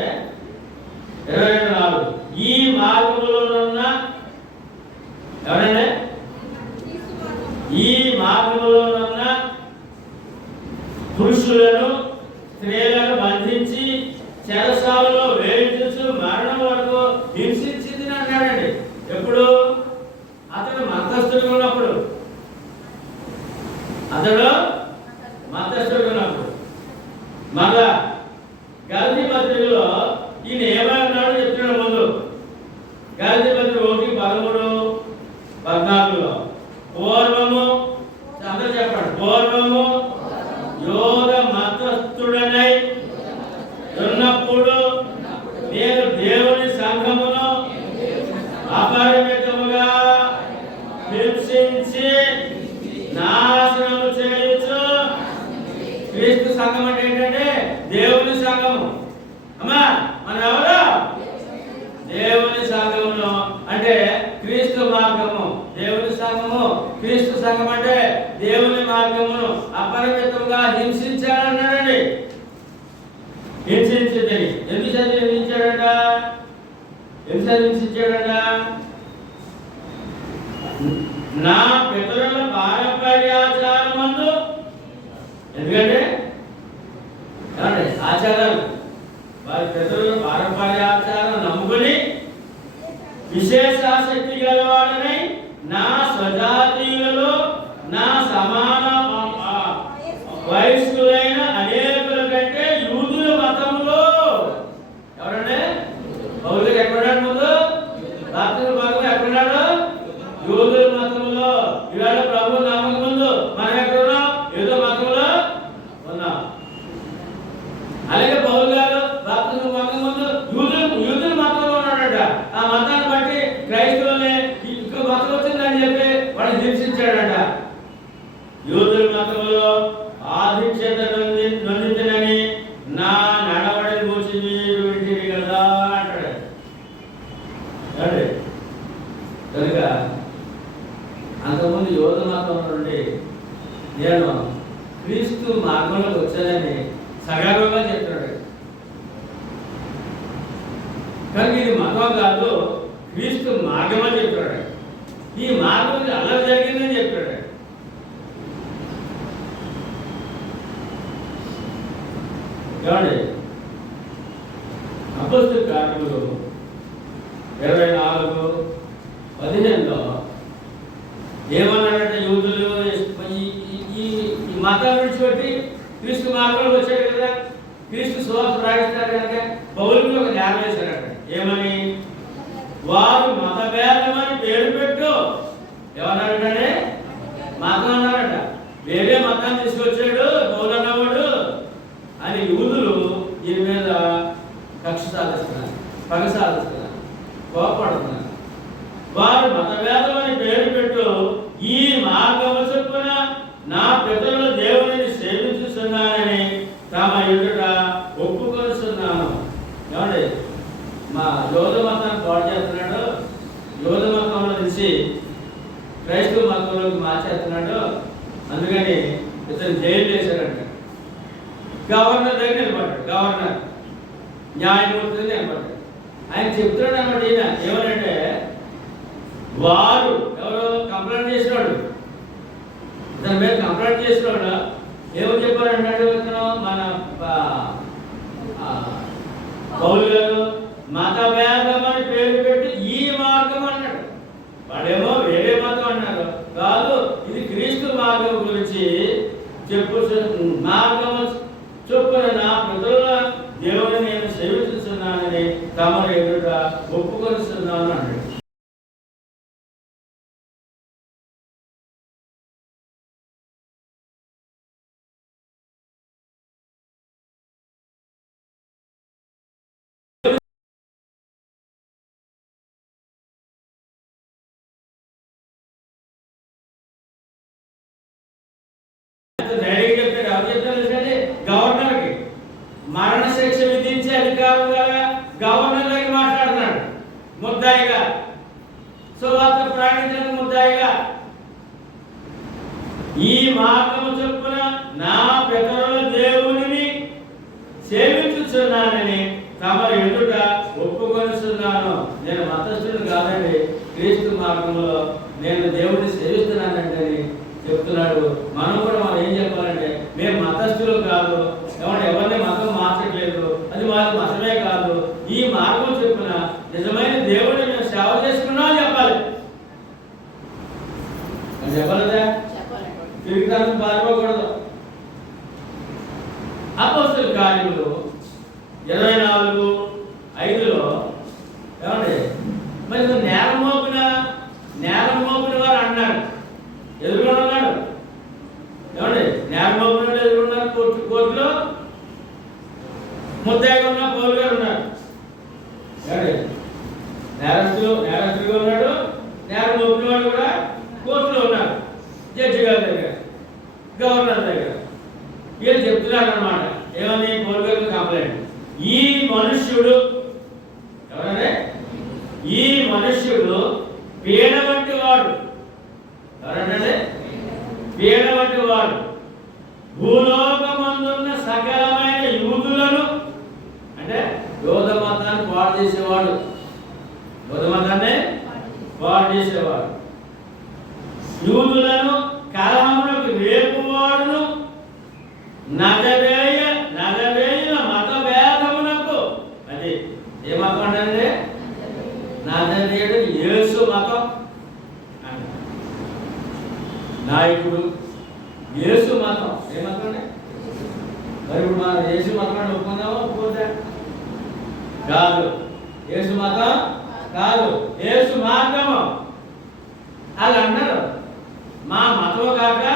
22:4 ఈ మార్గములోనున్న ఎవరంటే ఈ మార్గములోనున్న పురుషులను స్త్రీలను బంధించి చెరసాలలో వేయించు మరణం వరకు హింసించింది అన్నాడండి. ఎప్పుడు? అతడు మతస్థుడిగా ఉన్నప్పుడు. మళ్ళా గలతీ పత్రికలో ఈ అపరిమితముగా హింసించి నాశనము చేయొచ్చు. క్రీస్తు సంఘం అంటే ఏంటంటే దేవుని సంఘము. అమ్మా మనం ఎవరు? దేవుని సంఘమును అంటే క్రీస్తు మార్గము. దేవుని సంఘము క్రీస్తు సంఘం అంటే దేవుని మార్గమును అపరిమితంగా హింసించాడన్నాడండి. హింసించదని ఎందుకు హింసించాడట? హింసించాడట నా పితరుల పారంపర్యాచారమందు. ఎందుకంటే ఆచారాలు వారి పితరుల పారంపర్యాచారం నమ్ముకుని విశేషాశక్తి గలవాడని నా స్వజాతీయులలో నా సమాన వయస్కులైన అనేకుల కంటే యూదుల మతములో ఎవరంటే పౌలుకి ఎక్కడున్నాడు? ముందు రాత్రి భాగం ఎక్కడున్నాడు? యూదుల మతములో. ఇవాళ ప్రభు నామక ముందు మనం ఎక్కడున్నాం? ఏదో మతంలో ఉన్నాం. అలాగే పౌలు గారు రాత్రి భాగం ముందు యూదుల మతంలో ఉన్నాడట. ఆ మతాన్ని బట్టి క్రైస్తవులే ఇంకో మతం వచ్చిందని చెప్పి వాడు హింసించాడట. యూదుల మతంలో ఆధిక్యత నొందితనని నా నడవడిని చూసి మీరు వింటిరి కదా అంటాడు. కనుక అంతకుముందు యోధ మతంలో నుండి నేను క్రీస్తు మార్గంలోకి వచ్చానని సగర్వంగా చెప్తున్నాడు. కానీ ఇది మతం కాదు, క్రీస్తు మార్గం అని చెప్తున్నాడు. ఈ మార్గం అలా జరిగిందని చెప్పాడు. ఏమండి? అపోస్తలుల కార్యములు 24:15లో ఏమన్నాడంటే యూదులు ఈ మతాన్ని విడిచిపెట్టి క్రీస్తు మార్గంలో వచ్చాడు కదా, క్రీస్తు సువార్త ప్రకటిస్తారు కనుక పౌలుకి ఒక జ్ఞానం వేశారట. ఏమని? వారు మతభేదమని పేరు పెట్టు. ఏమన్నారంటే మతం అన్నారట. వేరే మతాన్ని తీసుకొచ్చాడు పౌలు అన్నవాడు అని యూదులు దీని మీద కక్ష సాధిస్తున్నారు, పగ సాధిస్తున్నారు, కోపడుతున్నారు. వారు మతభేదం అని పేరు పెట్టు ఈ మార్గము చొప్పున నా పితరుల దేవుని సేవించుతున్నానని తమ ఎదుట ఒప్పుకొస్తున్నాను. ఏమండి? మా యోధ మతాన్ని పాడు చేస్తున్నాడు, యోధ మతంలో నుంచి క్రైస్తవ మతంలోకి మార్చేస్తున్నాడు. అందుకని ఇతను జైలు వేశారంట. గవర్నర్ దగ్గర నిలబడ్డాడు. గవర్నర్ న్యాయమూర్తి నిలబడ్డాడు. ఆయన చెప్తున్నాడు అన్నమాట. ఈయన ఏమనంటే వారు ఎవరు కంప్లైంట్ చేసినాడు, దాని మీద కంప్లైంట్ చేసినాడు. ఏమని చెప్పారంటాడు మన పౌలు గారు? మతభేదం అని పేరు పెట్టి ఈ మార్గం అన్నాడు. వాడేమో వేరే మతం అన్నారు. కాదు, ఇది క్రీస్తు మార్గం గురించి చెప్పు. మార్గం చొప్పున నా పితరుల దేవుని నేను సేవిస్తున్నానని తమరు ఎదుట ఒప్పుకొస్తున్నాను అన్నాడు. గవర్నర్కి మరణ శిక్ష విధించే అధికారం గల గవర్నర్ దగ్గర మాట్లాడుతున్నాడు ముద్దాయిగా. సువార్త ప్రకటించడానికి ముద్దాయిగా ఈ మార్గము చొప్పున నా పితరుల దేవునిని సేవించుచున్నానని తమరు ఎదుట ఒప్పుకొనిస్తున్నాను. నేను మతస్థుడు కాదండి, క్రీస్తు మార్గంలో నేను దేవుడిని సేవిస్తున్నానంటే చెప్తున్నాడు. మనం కూడా మనం ఏం చెప్పాలంటే మేము మతస్థులు కాదు, ఎవరిని మతం మార్చట్లేదు, అది మాది మతమే కాదు, ఈ మార్గం చెప్పున నిజమైన దేవుడిని మేము సేవ చేసుకున్నాం చెప్పాలి. చెప్పలేదా? తిరిగి పారిపోకూడదు. అపోస్తలుల కార్యములు 24:5లో ఏమండి? మరి నేరం మోపిన వారు అన్నాడు, ఎదురుగా ఉన్నాడు. ఏమండి? నేరం మోపిన ఎదురున్నారు. కోర్టులో ముద్దాయిగా ఉన్న పౌలు గారు ఉన్నారు. ఏమండి? నేరస్తుడిగా ఉన్నాడు, నేరం మోపిన వాడు కూడా కోర్టులో ఉన్నారు, జడ్జి గారి దగ్గర, గవర్నర్ దగ్గర. వీళ్ళు చెప్తున్నారు అన్నమాట, ఏమని పోలీసులకు కంప్లైంట్, ఈ మనుష్యుడు ఎవరంటే ఈ మనుష్యుడు పీడ వంటి వాడు. ఎవరంటే పీడ వంటి వాడు, భూలోకమందున్న సకలమైన యూదులను, అంటే యోధ మతాన్ని పాడు చేసేవాడు, యోధ మతాన్ని పాడు చేసేవాడు, యూదులను కలహములకు రేపువాడును, నజరేయుల మత భేదమునకు, అది ఏ మతం అంటే నజరేయుడు యేసు మతం అంట, నాయకుడు యేసు మతం. ఏ మతం అంటే మరి ఇప్పుడు మన యేసు మతం అంటే ఒప్పుకుందామా ఒప్పుకోదా? కాదు, యేసు మతం కాదు, యేసు మార్గము. వాళ్ళు అన్నారు మా మతము కాక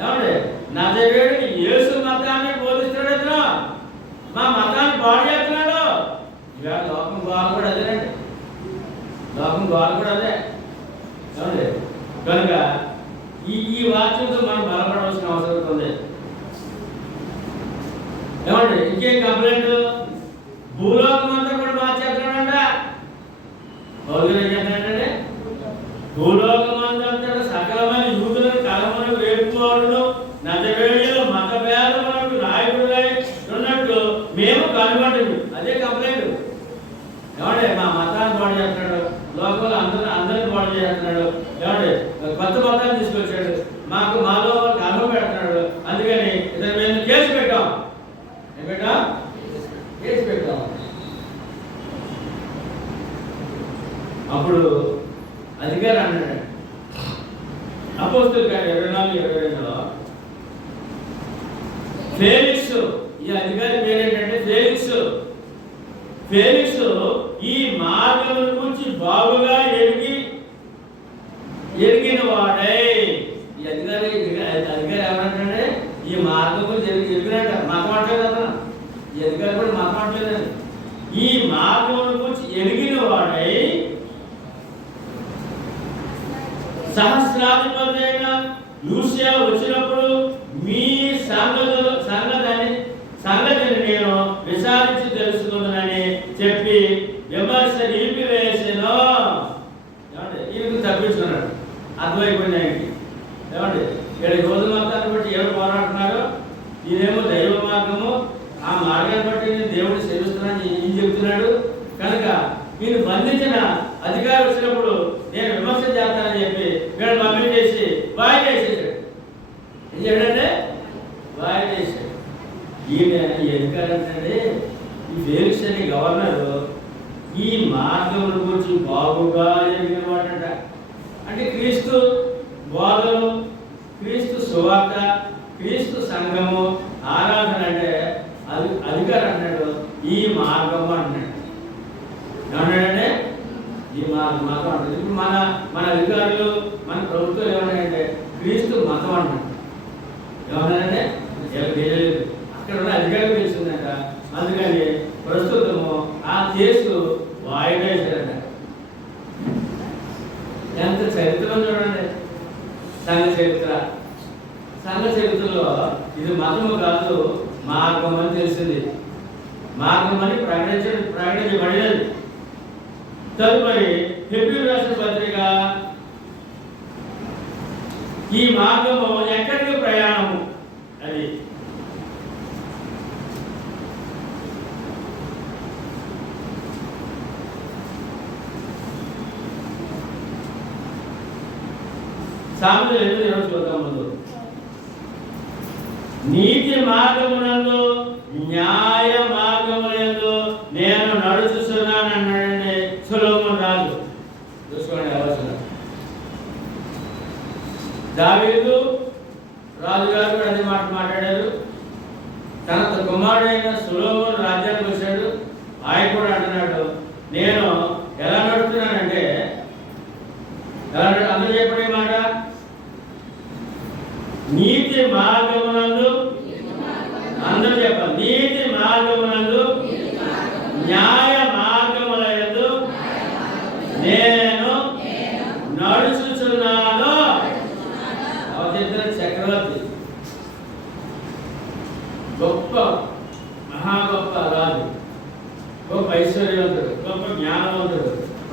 ఏమండి నజరేయుడికి యేసు మతాన్ని బోధిస్తాడు, ఇతను మా మతాన్ని పాడు చేస్తున్నాడు. ఇవాళ లోకం గోడ కూడా అదేనండి, లోకం గోడ కూడా అదే ఏమండి. కనుక ఈ వాక్యంతో మనం బలపడవలసిన అవసరం ఉంది. ఏమండి ఇంకేం కంప్లైంట్, భూలోకం అంతా కూడా మార్చేస్తున్నాడంట. పౌరులు ఏం చేస్తున్నాడంటే భూలోకం అంతా సకలమైన యూదులను కలహములకు రేపువాడును, నజరేయుల మత భేదమునకు నాయకుడులై ఉన్నట్టు మేము కనుగొంటుంది. అదే కంప్లైంట్. ఏమంటే మా మతాన్ని పాడు చేస్తున్నాడు, లోకంలో అందరిని పాడు చేస్తున్నాడు, ఏమంటే కొత్త మతాన్ని తీసుకొచ్చాడు, మాలో కలహం పెడుతున్నాడు. అందుకని ఇతను మేము కేసు పెట్టాం. ఏం పెట్టాం? కేసు పెట్టాం. అప్పుడు అధికారి అన్నాడు, అపోస్తలుల కార్యాలు 24:22లో ఫేలిక్స్, ఈ అధికారి పేరు ఏంటంటే ఫేలిక్స్ ఈ మార్గం గురించి బాగుగా ఎరిగిన వాడై. ఈ అధికారి ఏమంటే ఈ మార్గం గురించి ఎరిగినట్ట, మతం అంటలేదు అతను, ఈ అధికారి కూడా మతం అంటలేదండి. ఈ మార్గం గురించి ఎరిగిన వాడై సహస్రాధిపతి అయిన లూసియా వచ్చినప్పుడు మీ సంగతిని నేను విచారించి తెలుసుకుందానని చెప్పి విమర్శ నిలిపివేసాను. ఏమంటే ఈయనకు తప్పించుకున్నాడు, అర్థమైపోయింది ఆయనకి. ఏమండి ఇక్కడ యోధ మతాన్ని బట్టి ఎవరు పోరాడుతున్నారు, ఈయనేమో దైవ మార్గము, ఆ మార్గాన్ని బట్టి నేను దేవుడిని సేవిస్తున్నానని ఈయన చెప్తున్నాడు. కనుక ఈయన బంధించిన అధికారి వచ్చినప్పుడు నేను విమర్శ చేస్తానని చెప్పి వీళ్ళు పంపించేసి వాయిదా వేసేసాడు. ఏం చేయడంటే వాయిదా వేసాడు. ఈయన ఈ అధికారి అంటే ఈ ఫేలిక్స్ అనే గవర్నర్ ఈ మార్గం గురించి బాగుగా ఎరిగిన వాడట. అంటే క్రీస్తు బోధలు, క్రీస్తు సువార్త, క్రీస్తు సంఘము, ఆరాధన అంటే అధికారి అంటున్నాడు ఈ మార్గము అంటున్నాడు. ఏమన్నాడంటే ఈ మతం అంటారు. ఇప్పుడు మన అధికారులు, మన ప్రభుత్వాలు ఏమన్నాయంటే క్రీస్తు మతం అంటారు. ఏమన్నారంటే తెలియలేదు, అక్కడ ఉన్న అధికారులు తెలుస్తుందంట. అందుకని ప్రస్తుతము ఆ కేసు వాయిదా వేశారంట. ఎంత చరిత్రలో చూడండి, సంఘ చరిత్రలో ఇది మతము కాదు మార్గం అని తెలిసింది. మార్గం అని ప్రకటించబడినది. తదుపరి హెబ్రీయులకు రాసిన పత్రిక, ఈ మార్గము ఎక్కడికి ప్రయాణము, అది సామెతలు 8:20 చూద్దాం. ముందు నీతి మార్గమునందు న్యాయ మార్గములందు నేను నడుచుతున్నాను అన్నాడండి సొలొమోను రాజు. చూసుకోండి ఆలోచన. దావీదు రాజుగారు కూడా అదే మాట మాట్లాడారు. తన కుమారుడైన సొలొమోను రాజ్యానికి వచ్చాడు. ఆయన కూడా అంటున్నాడు నేను ఎలా నడుస్తున్నానంటే, అందరూ చెప్పడే మాట, నీతి మార్గమునందు, అందరూ చెప్పాలి, నీతి మార్గమునందు న్యాయ మార్గములందు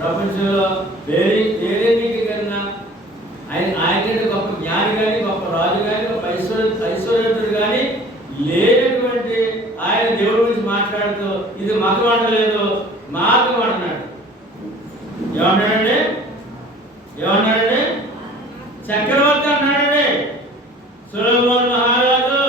ప్రపంచంలో వేరే కన్నా ఆయనకంటే గొప్ప జ్ఞాని కానీ, గొప్ప రాజు కానీ, గొప్ప ఐశ్వర్యవంతుడు కానీ లేనటువంటి ఆయన దేవుడి గురించి మాట్లాడుతూ ఇది మతం అంటలేదు, మార్గం అంటున్నాడు. ఏమన్నాడండి? చక్రవర్తి అన్నాడండి సొలొమోను మహారాజు.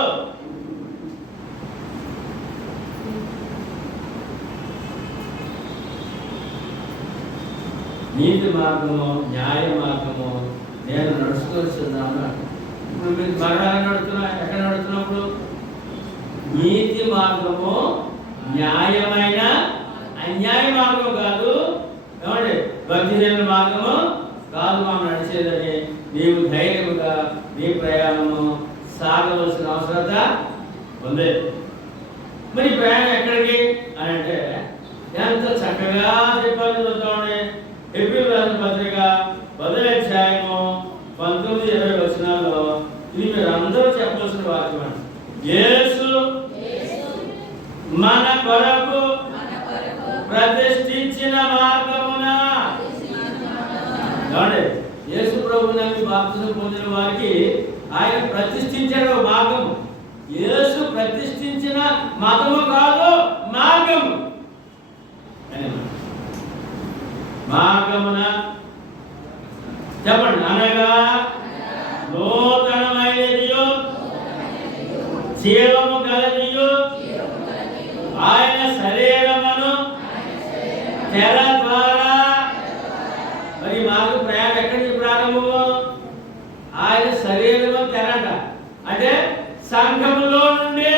నీతి మార్గము, న్యాయ మార్గము నేను నడుచుకొస్తున్నాను. ఇప్పుడు మీరు మరణాలు ఎక్కడ నడుస్తున్నప్పుడు నీతి మార్గము, న్యాయమైన అన్యాయ మార్గం కాదు, ఏమండి భక్తిహీన మార్గము కాదు మనం నడిచేదని నీవు ధైర్యముగా నీ ప్రయాణము సాగవలసిన అవసరత ఉంది. మరి ప్రయాణం ఎక్కడికి అని అంటే ఎంత చక్కగా చెప్పాలి చూద్దామండి. ఎబ్రిల్ రాసిన పత్రిక 10వ అధ్యాయము 19-20 వచనాల్లో ఇది మీరు అందరూ చెప్పవలసిన వాక్యం అండి. యేసు మన కొరకు ప్రతిష్ఠించిన మార్గమున, యేసు ప్రభువు నమ్మి బాప్తిసం పొందిన వారికి ఆయన ప్రతిష్ఠించిన మార్గము. యేసు ప్రతిష్ఠించిన మతము కాదు, మార్గము. మార్గమున చెప్పండి. అనగా నూతనమైనదియు జీవము గలదియు ఆయన శరీరమును తెర ద్వారా. మరి మాకు ప్రయాణం ఎక్కడి నుంచి ప్రారంభము? ఆయన శరీరము తెరట అంటే సంఘములో నుండి.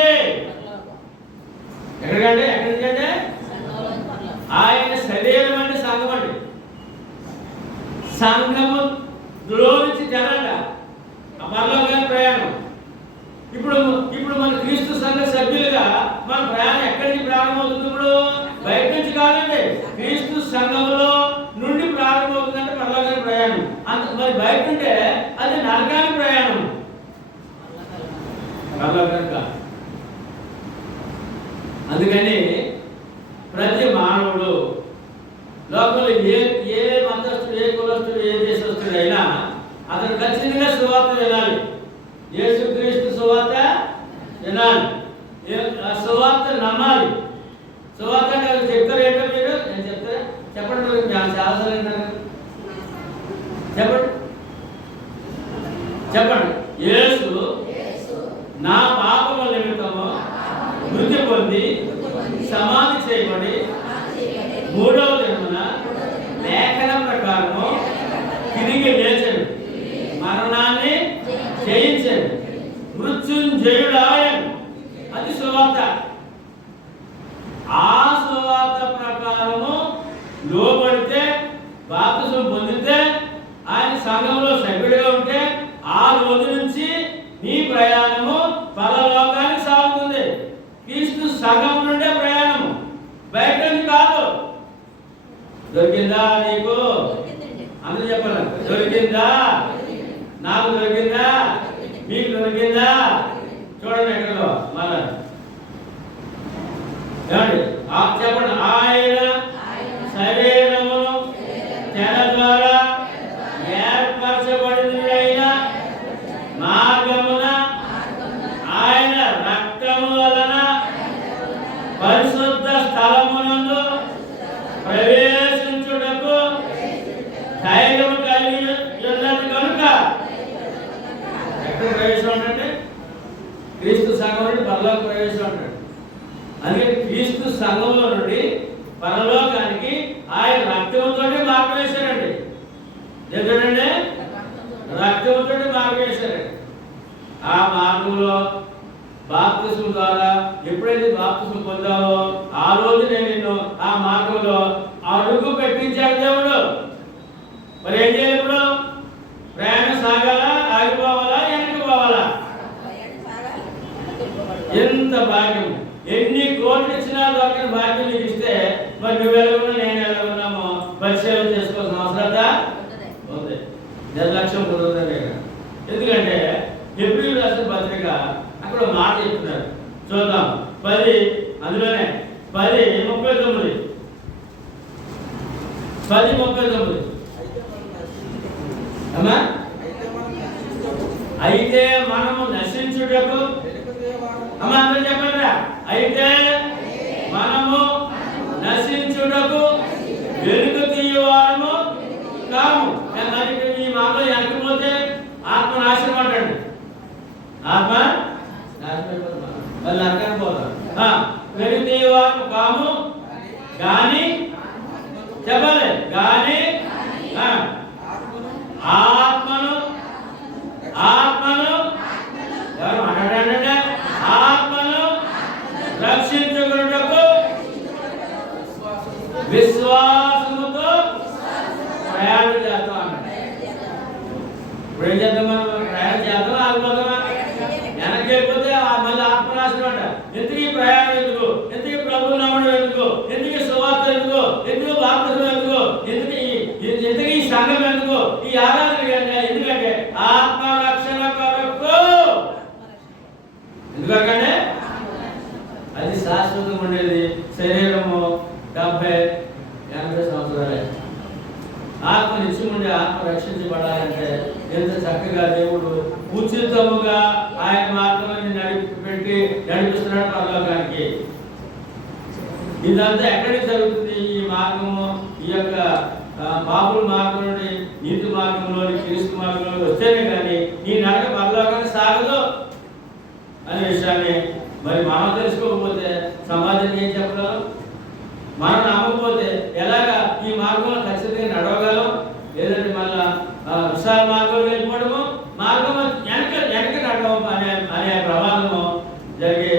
ఎక్కడికంటే ఆయన శరీరం అంటే సంఘం అండి. సంఘములో నుంచి తెరట పరలోకానికి ప్రయాణం. ఇప్పుడు మన క్రీస్తు సంఘ సభ్యులుగా మన ప్రయాణం ఎక్కడి నుంచి ప్రారంభమవుతుంది? ఇప్పుడు బయట నుంచి కాదండి, క్రీస్తు సంఘములో నుండి ప్రారంభమవుతుందంటే పరలోకానికి ప్రయాణం. మరి బయట ఉంటే అది నరకానికి ప్రయాణం, పరలోకానికి కాదు. అందుకని ప్రతి మానవుడు లోకంలో ఏ మతస్థుడు, ఏ కులస్తుడు, ఏ దేశస్తుడు అయినా అతను ఖచ్చితంగా సువార్త వినాలి. యేసుక్రీస్తు సువార్త వినాలి, సువార్త నమ్మాలి. సువార్త చెప్తారు ఏంటో మీరు? నేను చెప్తారా? చెప్పండి. చాలాసార్లు వింటారు, చెప్పండి. యేసు నా పాపముల నిమిత్తము మృతి పొంది సమాధి చేయబడి 3వ దినమున లేఖనం ప్రకారము తిరిగి లేచెను, మరణాన్ని జయించెను, మృత్యుంజయుడు ఆయన. అది సువార్త. ఆ సువార్త ప్రకారము లోబడితే, బాప్తిసం పొందితే, ఆయన సంఘంలో సభ్యుడిగా ఉంటే ఆ రోజు నుంచి నీ ప్రయాణము పరలోకానికి సాగుతుంది. క్రీస్తు సంఘం నుండే ప్రయాణము, బయట నుంచి కాదు. దొరికిందా నీకు? అందరూ చెప్పాలి. దొరికిందా? నాకు దొరికిందా? మీకు దొరికిందా? చూడండి ఎక్కడో మళ్ళా ఏమండి చెప్పండి. ఆయన శరీరమును తెర ద్వారా ఏర్పరచబడింది అయిన మార్గమున ఆయన రక్తము వలన పరిశుద్ధ స్థలమునందు ప్రవేశించుటకు ధైర్యము కలిగి ఉన్నది కనుక. ఎక్కడ ప్రవేశం అంటే క్రీస్తు సంఘం నుండి పరలోక ప్రవేశం అంటాడు. అందుకని క్రీస్తు సంఘంలో నుండి పరలోకానికి ఆయన రక్తంతో మార్గం వేశారండి. చూడండి, రక్తంతో మార్గం వేశారండి. ఆ మార్గంలో బాప్తిసం ద్వారా ఎప్పుడైతే బాప్తిసం పొందావో ఆ రోజు నేను నిన్ను ఆ మార్గంలో అడుగు పెట్టించాడు దేవుడు. మరి ఏం చేయాలి? ఇప్పుడు ప్రయాణం సాగాలా, ఆగిపోవాలా, వెనక్కి పోవాలా? ఎంత భాగ్యం! ఎన్ని కోట్లు ఇచ్చినా దొరకని భాగ్యం నీకు ఇస్తే మరి నువ్వు ఎలాగున్నా నేను ఎలాగున్నామో పరిశీలన చేసుకోవాల్సిన అవసరత ఉంది. నిర్లక్ష్యం కుదరదు. ఎందుకంటే ఎబ్రిల్ రాసిన పత్రిక అక్కడ మాట చెప్తున్నారు, చూద్దాం. 10 అందులోనే 10:39 10:39 అమ్మా. అయితే మనము నశించుటకు అమ్మా అందరూ చెప్పండి. అయితే మనము నశించుటకు వెలుగు తీయవారము కాము. మరి ఈ మాట ఎనకపోతే ఆత్మ నాశనం అంటండి. ఆత్మ వాళ్ళు నరకానికి పోతారు. వెలుగు తీయవారము కాము గాని చెప్పాలి. గాని ఆత్మను ఎవరు మాట్లాడంటే ఆత్మను రక్షించుకున్నటకు విశ్వాసముతో ప్రయాణం చేస్తాం అన్నాడు. ఇప్పుడు ఏం చేద్దాం మనం? ప్రయాణం చేద్దాం, ఆగిపోతామా? వెనక్కి వెళ్ళిపోతే మళ్ళీ ఆత్మనాశనం అంట. ఎందుకు ఈ ప్రయాణం? ఎందుకు? ఎందుకు ప్రభువు నమ్మడం? ఎందుకు? ఎందుకు సువార్త? ఎందుకు? ఎందుకు బాప్తిజం? ఎందుకు? ఎందుకు ఈ సంఘం? ఎందుకు ఈ ఆరాధన? ఎందుకంటే ఆత్మ రక్షణ కొరకు. ఎందుకంటే అది శాశ్వతంగా ఉండేది. శరీరము 70-80 సంవత్సరాలే. ఆత్మ నిత్యం ఉండే ఆత్మ రక్షించబడాలంటే ఎంత చక్కగా దేవుడు ఉచితముగా ఆయన మార్గాన్ని నడిపిస్తున్నాడు పరలోకానికి. ఇదంతా ఎక్కడికి జరుగుతుంది? ఈ మార్గము, ఈ యొక్క పాపుల మార్గం నుండి నీతి మార్గంలోని, క్రీస్తు మార్గంలోకి వస్తేనే కానీ ఈ నడక పరలోకానికి సాగదు అనే విషయాన్ని మరి మనం తెలుసుకోకపోతే సమాజానికి ఏం చెప్పగలం? మనం నమ్మకపోతే ఎలాగా ఈ మార్గంలో ఖచ్చితంగా నడవగలం? లేదంటే మళ్ళా విశాల మార్గంలో వెళ్ళిపోవడము, మార్గం వెనక నడవడం అనే ప్రమాదము జరిగే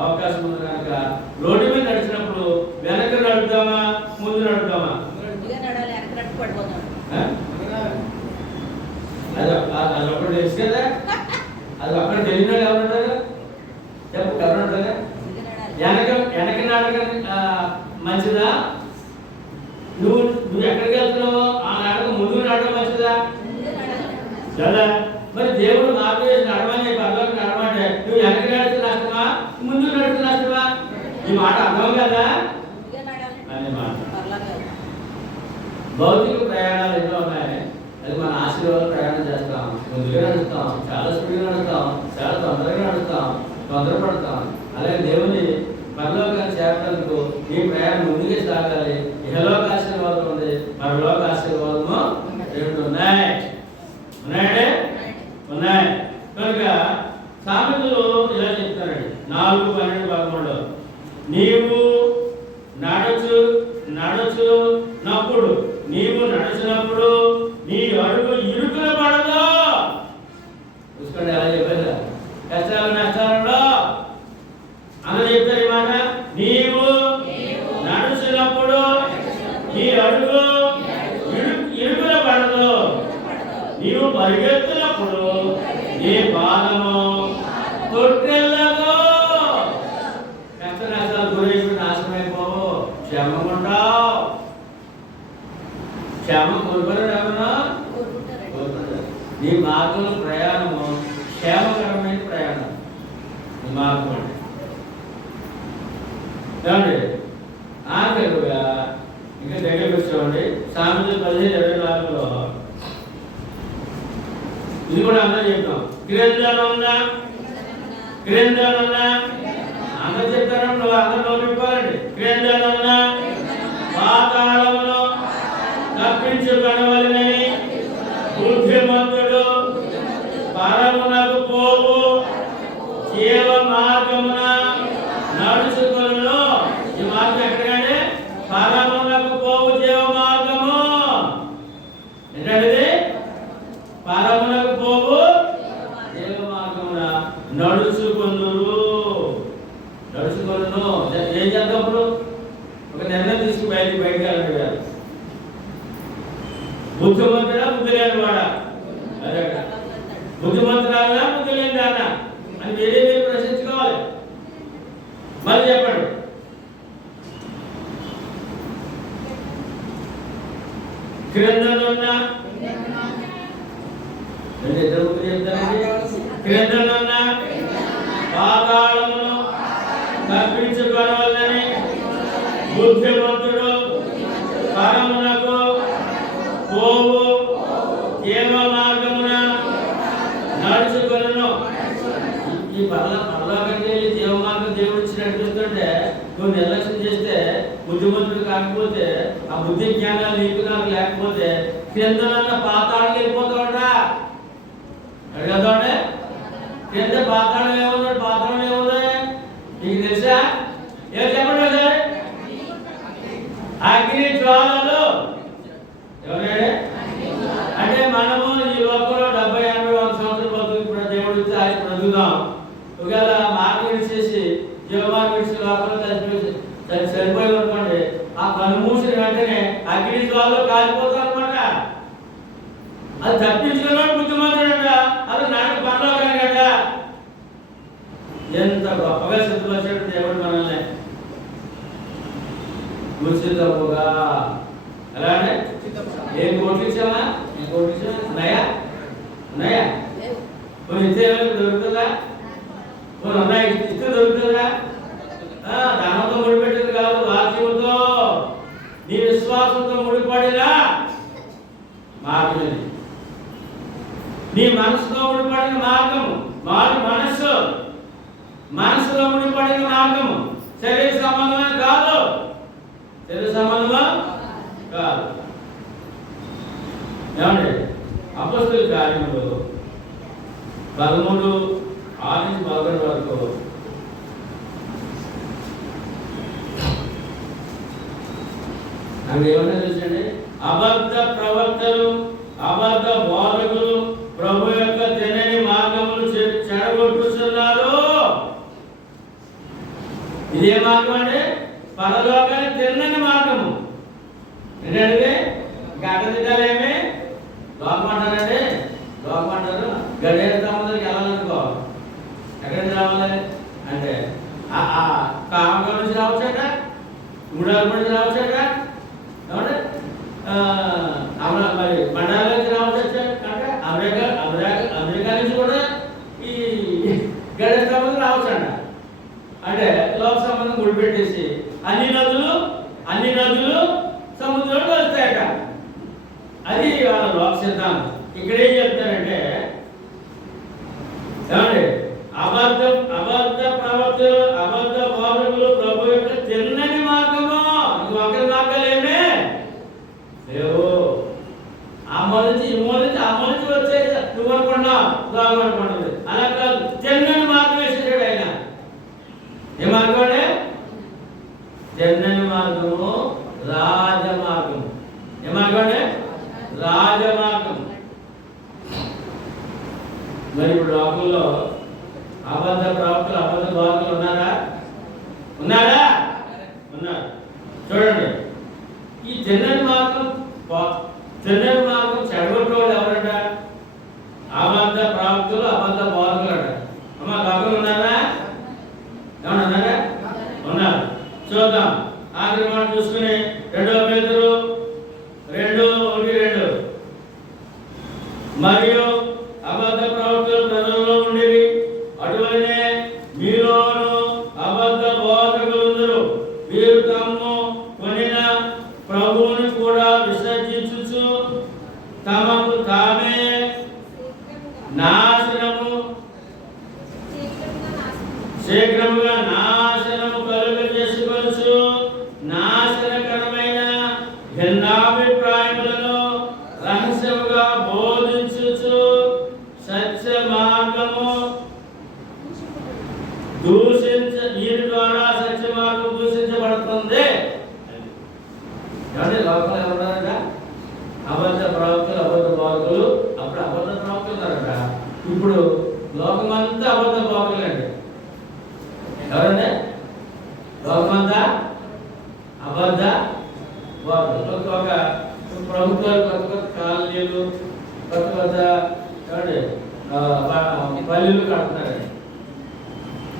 అవకాశం ఉంది. కనుక రోడ్డు మీద నడిచినప్పుడు వెనక నడుపుతామా, ముందు నడుపుతామా? అది ఒకటి తెలుసు కదా. అది అక్కడ తెలియని ఎవరు ఉంటారు? చెప్పు, ఎవరు ఉంటారు? వెనక నడక మంచిదా? నువ్వు ఎక్కడికి వెళ్తున్నావో ఆ నడక ముందు నడక మంచిదా కదా? మరి దేవుడు నాకు నడవని పర్లోకి నడవంటే నువ్వు వెనక నడితే నష్టమా, ముందు నడితే నష్టమా? ఈ మాట అర్థం కదా అనే మాట. భౌతిక ప్రయాణాలు ఎన్నో ఉన్నాయి. అది మన ఆశీర్వాదం. ప్రయాణం చేస్తాం, ముందుగా నడుస్తాం, చాలా స్పీడ్గా నడుస్తాం, చాలా తొందరగా నడుస్తాం, తొందరపడతాం. అలాగే దేవుని పరలోకాన్ని చేరడానికి ఈ ప్రయాణం ముందుకే సాగాలి. ఇహలోక ఆశీర్వాదం ఉంది, పరలోక ఆశీర్వాదము రెండు ఉన్నాయి. ఉన్నాయండి? ఉన్నాయి. కనుక సామెతలు ఇలా చెప్తారండి. 4:12-13 నీవు నడుచునప్పుడు నీ అడుగు ఇరుకున పడదు. చూసుకోండి ఎలా చెప్పారు. కష్టాలు నష్టాలలో అందరూ చెప్తారు ఈ మాట. నీవు నడుచున్నప్పుడు నీ అడుగు ఇరుకున పడదు. నీవు పరిగెత్తున్నప్పుడు నీ పాదము తొట్టెళ్ళదు. కష్ట నష్టాలు గురైపోయి నాశనమైపోవు. క్షేమంగా ఉంటావు. క్షేమం కోరుకోరు ఎవరన్నా? నీ మార్గంలో ప్రయాణము క్షేమకరమైన ప్రయాణం. నీ మార్గం అంటే ఆఖరుగా ఇంకా దగ్గరికి వచ్చామండి. సామెతలు 15:24 ఇది కూడా అందరూ చెప్తాం. క్రిందనున్న అందరూ చెప్తారు. నువ్వు అందరూ నోటిపోవాలండి. క్రిందనున్న పాతాళములో తప్పించుకొనవలెనని బుద్ధిమంతుడు పరమునకు పోవు జీవ మార్గమున నడుచుకొనును. ఈ మార్గం ఎక్కడికంటే పరమునకు పోవు జీవ మార్గము. ఏంటంటే పరమునకు పోవు జీవ మార్గమున నడుచుకొనును. ఏం చేద్దాం? ఇప్పుడు ఒక నిర్ణయం తీసుకుని బయటికి వెళ్ళాలి. బుద్ధిమంతుడా, బుద్ధి లేని వాడా? అదే బుద్ధిమంతురాలా, బుద్ధి లేని దానా అని మీరు ప్రశ్నించుకోవాలి. మళ్ళీ చెప్పండి. క్రిందనున్న పాతాళమును తప్పించుకొనవలెనని బుద్ధిమంతుడు పరమునకు పరలోకానికి వెళ్ళి జీవమార్గం దేవుడు ఇచ్చి నడిపిస్తుంటే నువ్వు నిర్లక్ష్యం చేస్తే బుద్ధిమంతుడు కాకపోతే ఆ బుద్ధి జ్ఞానాలు నీకు నాకు లేకపోతే క్రిందనన్న పాతాళకి వెళ్ళిపోతావురా. అడిగేదంటే కింద పాతాళం ఏమున్నాడు? పాతాళం ఏముంది నీకు తెలుసా? ఏం చెప్పండి సార్? అగ్ని జ్వాలలు. ఎవరంటే అంటే మనము ఈ లోకంలో 70, 80, 100 సంవత్సరాలు బతుకు దేవుడు ఇస్తే ఆయన బ్రతుకుదాం. ఒకవేళ మార్గం విడిచేసి జీవమార్గం విడిచి లోకంలో చనిపోయి అనుకోండి, ఆ కనుమూసిన వెంటనే అగ్ని జ్వాలలో కాలిపోతాం అనమాట. అది తప్పించుకున్నాడు బుద్ధిమంతుడంట. అది నాకు పరలోకానికి అంట. ఎంత గొప్పగా సిద్ధపరిచాడు దేవుడు మనల్ని. ఉచితముగా అలానే ఏం కోట్లు ఇచ్చామా? ఏం కోట్లు ఇచ్చామా? ఉన్నాయా? ఉన్నాయా? కొన్ని ఇస్తే దొరుకుతుందా? కొన్ని ఉన్నాయి ఇస్తే దొరుకుతుందా? ధనంతో ముడిపెట్టింది కాదు, వాక్యముతో నీ విశ్వాసంతో ముడిపడిన మార్గం ఇది. నీ మనసుతో ముడిపడిన మార్గము, మనసులో ముడిపడిన మార్గము. శరీర సంబంధమైన కాదు, శరీర సంబంధమా కాదు. ఏమండి? అపొస్తలుల కార్యములు 13:6-11 వరకు అవి ఏమన్నా చూసండి. అబద్ధ ప్రవక్తలు, అబద్ధ బోధకులు ప్రభు యొక్క తినని మార్గములు చెడగొట్టుతున్నారు. ఇదే మార్గం అంటే పరలోకానికి తిన్నని మార్గము. ఏంటంటే గడ్డ తిట్టాలేమి లోకం అంటారండి. లోకం అంటారు గడియ సంబంధానికి వెళ్ళాలనుకో ఎక్కడికి రావాలి అంటే కామంగా నుంచి రావచ్చట, గుడాల నుంచి రావచ్చట, ఏమంటే మరి మండలాల నుంచి రావచ్చు అంటే అమెరికా నుంచి కూడా ఈ గడియ సంబంధం రావచ్చంట. అంటే లోక సంబంధం గుడిపెట్టేసి అన్ని నదులు సముద్రంలో కలుస్తాయట. అది వాళ్ళ లోక సిద్ధాంతం. ఇక్కడ ఏం చెప్తారంటే ఏమండి అబద్ధ ప్రవక్తలు, అబద్ధ బోధకులు ప్రభు యొక్క తిన్నని మార్గము. ఒకరి మార్గాలు ఏమే లేవు. ఆ మొదటి వచ్చేది నువ్వు అనుకున్నావు, బాగు అనుకున్నది. అలా కాదు, తిన్నని మార్గం వేసేసాడు ఆయన. ఏ మార్గం అంటే తిన్నని మార్గము, రాజమార్గం. ఏ మార్గం అంటే రాజమార్గం. మరి ఇప్పుడు లోకంలో అబద్ధ ప్రవక్తలు, అబద్ధ బోధకులు ఉన్నారా? ఉన్నారు. చూడండి, ఈ తిన్నని మార్గం చెడగొట్టేవాళ్ళు ఎవరంట? అబద్ధ ప్రవక్తలు, అబద్ధ బోధకులు అంట. అమ్మ లోకంలో ఉన్నారా? ఏమన్నా ఉన్నారా? ఉన్నారు. చూద్దాం. ఆఖరి మాట చూసుకుని 2 పేతురు 2:1-2 మరియు అబద్ధ ప్రవక్తలు ప్రజల్లో ఉండేవి, అటువలనే మీలోను అబద్ధ బోధకులుందరు. వీరు తమ్ము కొనిన ప్రభువుని కూడా విసర్జించుచు తమకు తామే శీఘ్రముగా నాశనము కలుగజేసుకొనుచు నాశనకరమైన భిన్నాభిప్రాయములను రహస్యముగా బోధించుచు సత్య మార్గము వీరి ద్వారా సత్య మార్గం దూషించబడుతుంది. అంటే లోకంలో ఎవరున్నారట? అబద్ధ ప్రవక్తలు, అబద్ధ బోధకులు. అప్పుడు అబద్ధ ప్రవక్తలు ఉన్నారట. ఇప్పుడు లోకమంతా అబద్ధ బోధకులండి. ఎవరంటే లోకమంతా అబద్ధ బోధకులు. ఒక ప్రభుత్వాలు కొత్త కాలనీలు, కొత్త పల్లెలు కడుతున్నారండి.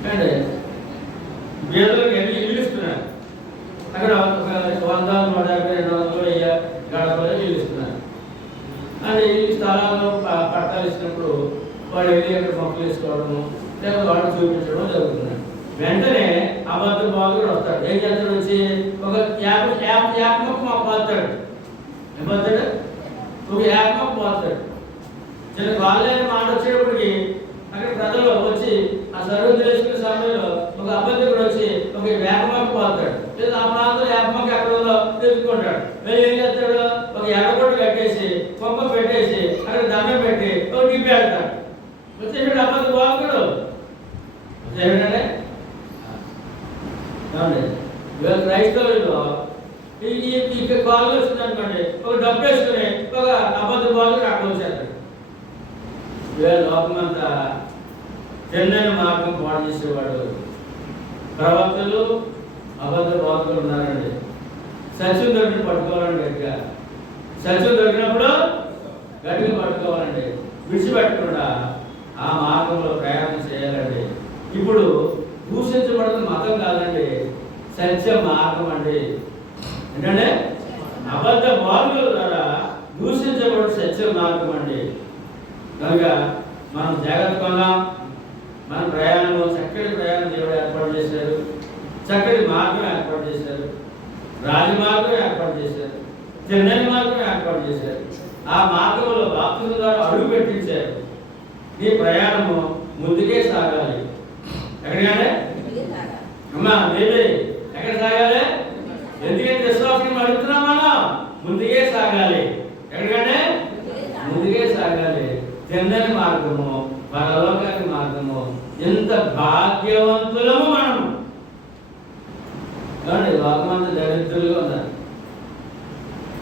అంటే పేదలకు ఇల్లు ఇస్తున్నారు. అక్కడ 100, 150, 200, 1000 గడపలో ఇల్లు ఇస్తున్నారు. అంటే ఇల్లు స్థలాల్లో పట్టాలు ఇచ్చినప్పుడు వాళ్ళు వెళ్ళి అక్కడ మొక్కలు వేసుకోవడము, లేదా వాళ్ళు చూపించడం జరుగుతుంది. వెంటనే అబద్ధ బోధకుడు వస్తాడు. ఏం చేస్తాడు? వచ్చి ఒక యాప్ మొక్క మాకు పోతాడు. ఏం పోతాడు? ఒక యాప్ మొక్క పోతాడు. చిన్న వాళ్ళని మాట వచ్చేటప్పటికి అక్కడ ప్రజలు వచ్చి ఆ సర్వ తెలుసుకునే సమయంలో ఒక అబద్ధికుడు వచ్చి ఒక వేపమక్క పోతాడు, లేదా ఆ ప్రాంతంలో వేపమక్క ఎక్కడ ఉందో తెలుసుకుంటాడు. వెళ్ళి ఏం చేస్తాడు, ఒక ఎర్రగొట్టు కట్టేసి కొమ్మ పెట్టేసి అక్కడ దండం పెట్టి ఒక డిప్పి పెడతాడు. వచ్చేసాడు అబద్ధ బాగుడు వచ్చేసాడే. ఇవాళ క్రైస్తవుల్లో ఈ కాలు వచ్చింది అనుకోండి, ఒక డబ్బు వేసుకుని ఒక అబద్ధ బాగుడు అక్కడ వచ్చేస్తాడు. ఇవాళ లోకమంతా చెన్నైన మార్గం పాడు చేసేవాడు ప్రవక్తలు, అబద్ధ బోధకులు ఉన్నారండి. సత్యం దొరికి పట్టుకోవాలండి, గట్టిగా సత్యం దొరికినప్పుడు గట్టిగా పట్టుకోవాలండి, విడిచిపెట్టకుండా ఆ మార్గంలో ప్రయాణం చేయాలండి. ఇప్పుడు దూషించబడిన మతం కాదండి, సత్య మార్గం అండి. ఏంటంటే అబద్ధ బోధకుల ద్వారా దూషించబడి సత్య మార్గం అండి. కనుక మనం జాగ్రత్తగా మన ప్రయాణంలో చక్కటి ప్రయాణం దేవుడు ఏర్పాటు చేశారు, చక్కటి మార్గం ఏర్పాటు చేశారు, రాజమార్గం ఏర్పాటు చేశారు, చెన్నై మార్గం ఏర్పాటు చేశారు. ఆ మార్గంలో బాప్తిజం ద్వారా అడుగు పెట్టించారు. నీ ప్రయాణము ముందుకే సాగాలి. ఎక్కడికంటే అమ్మా బేబీ ఎక్కడ సాగాలి? ఎందుకంటే విశ్వాసం అడుగుతున్నాం, మనం ముందుకే సాగాలి. ఎక్కడికంటే ముందుకే సాగాలి. చెన్నై మార్గము, పరలోకానికి మార్గము. ఎంత భాగ్యవంతులము మనము. కానీ లోకమంతా దరిద్రులుగా ఉన్నారు,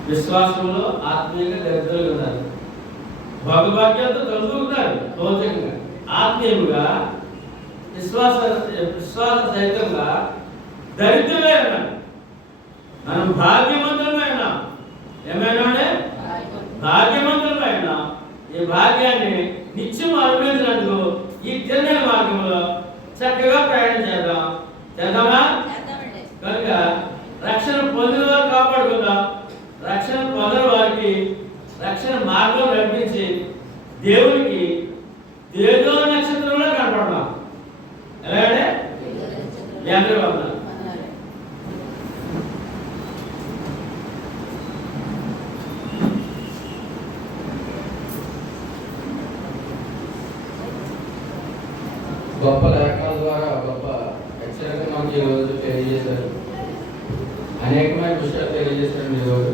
విశ్వాసంలో ఆత్మీయంగా దరిద్రులుగా ఉన్నారు. భగభాగ్యంతో తొలుగుతున్నారు భౌతికంగా, ఆత్మీయంగా విశ్వాస సహితంగా దరిద్రులే ఉన్నారు. మనం భాగ్యవంతులమైన ఏమైనా భాగ్యవంతులమైన ఈ భాగ్యాన్ని నిత్యం అనుభవించినందుకు ఈ తిరుమల మార్గంలో చక్కగా ప్రయాణం చేద్దామా? కనుక రక్షణ పొందిన వారు కాపాడుకుందాం, రక్షణ పొందని వారికి రక్షణ మార్గం నడిపించి దేవునికి ఏదో నక్షత్రంలో కనపడదాం. ఎలాగంటే మీ అందరూ ఉన్నారు. గొప్ప లేఖనాల ద్వారా గొప్ప హెచ్చరిక మనకి ఈరోజు తెలియజేశారు. అనేకమైన విషయాలు తెలియజేశారు ఈరోజు.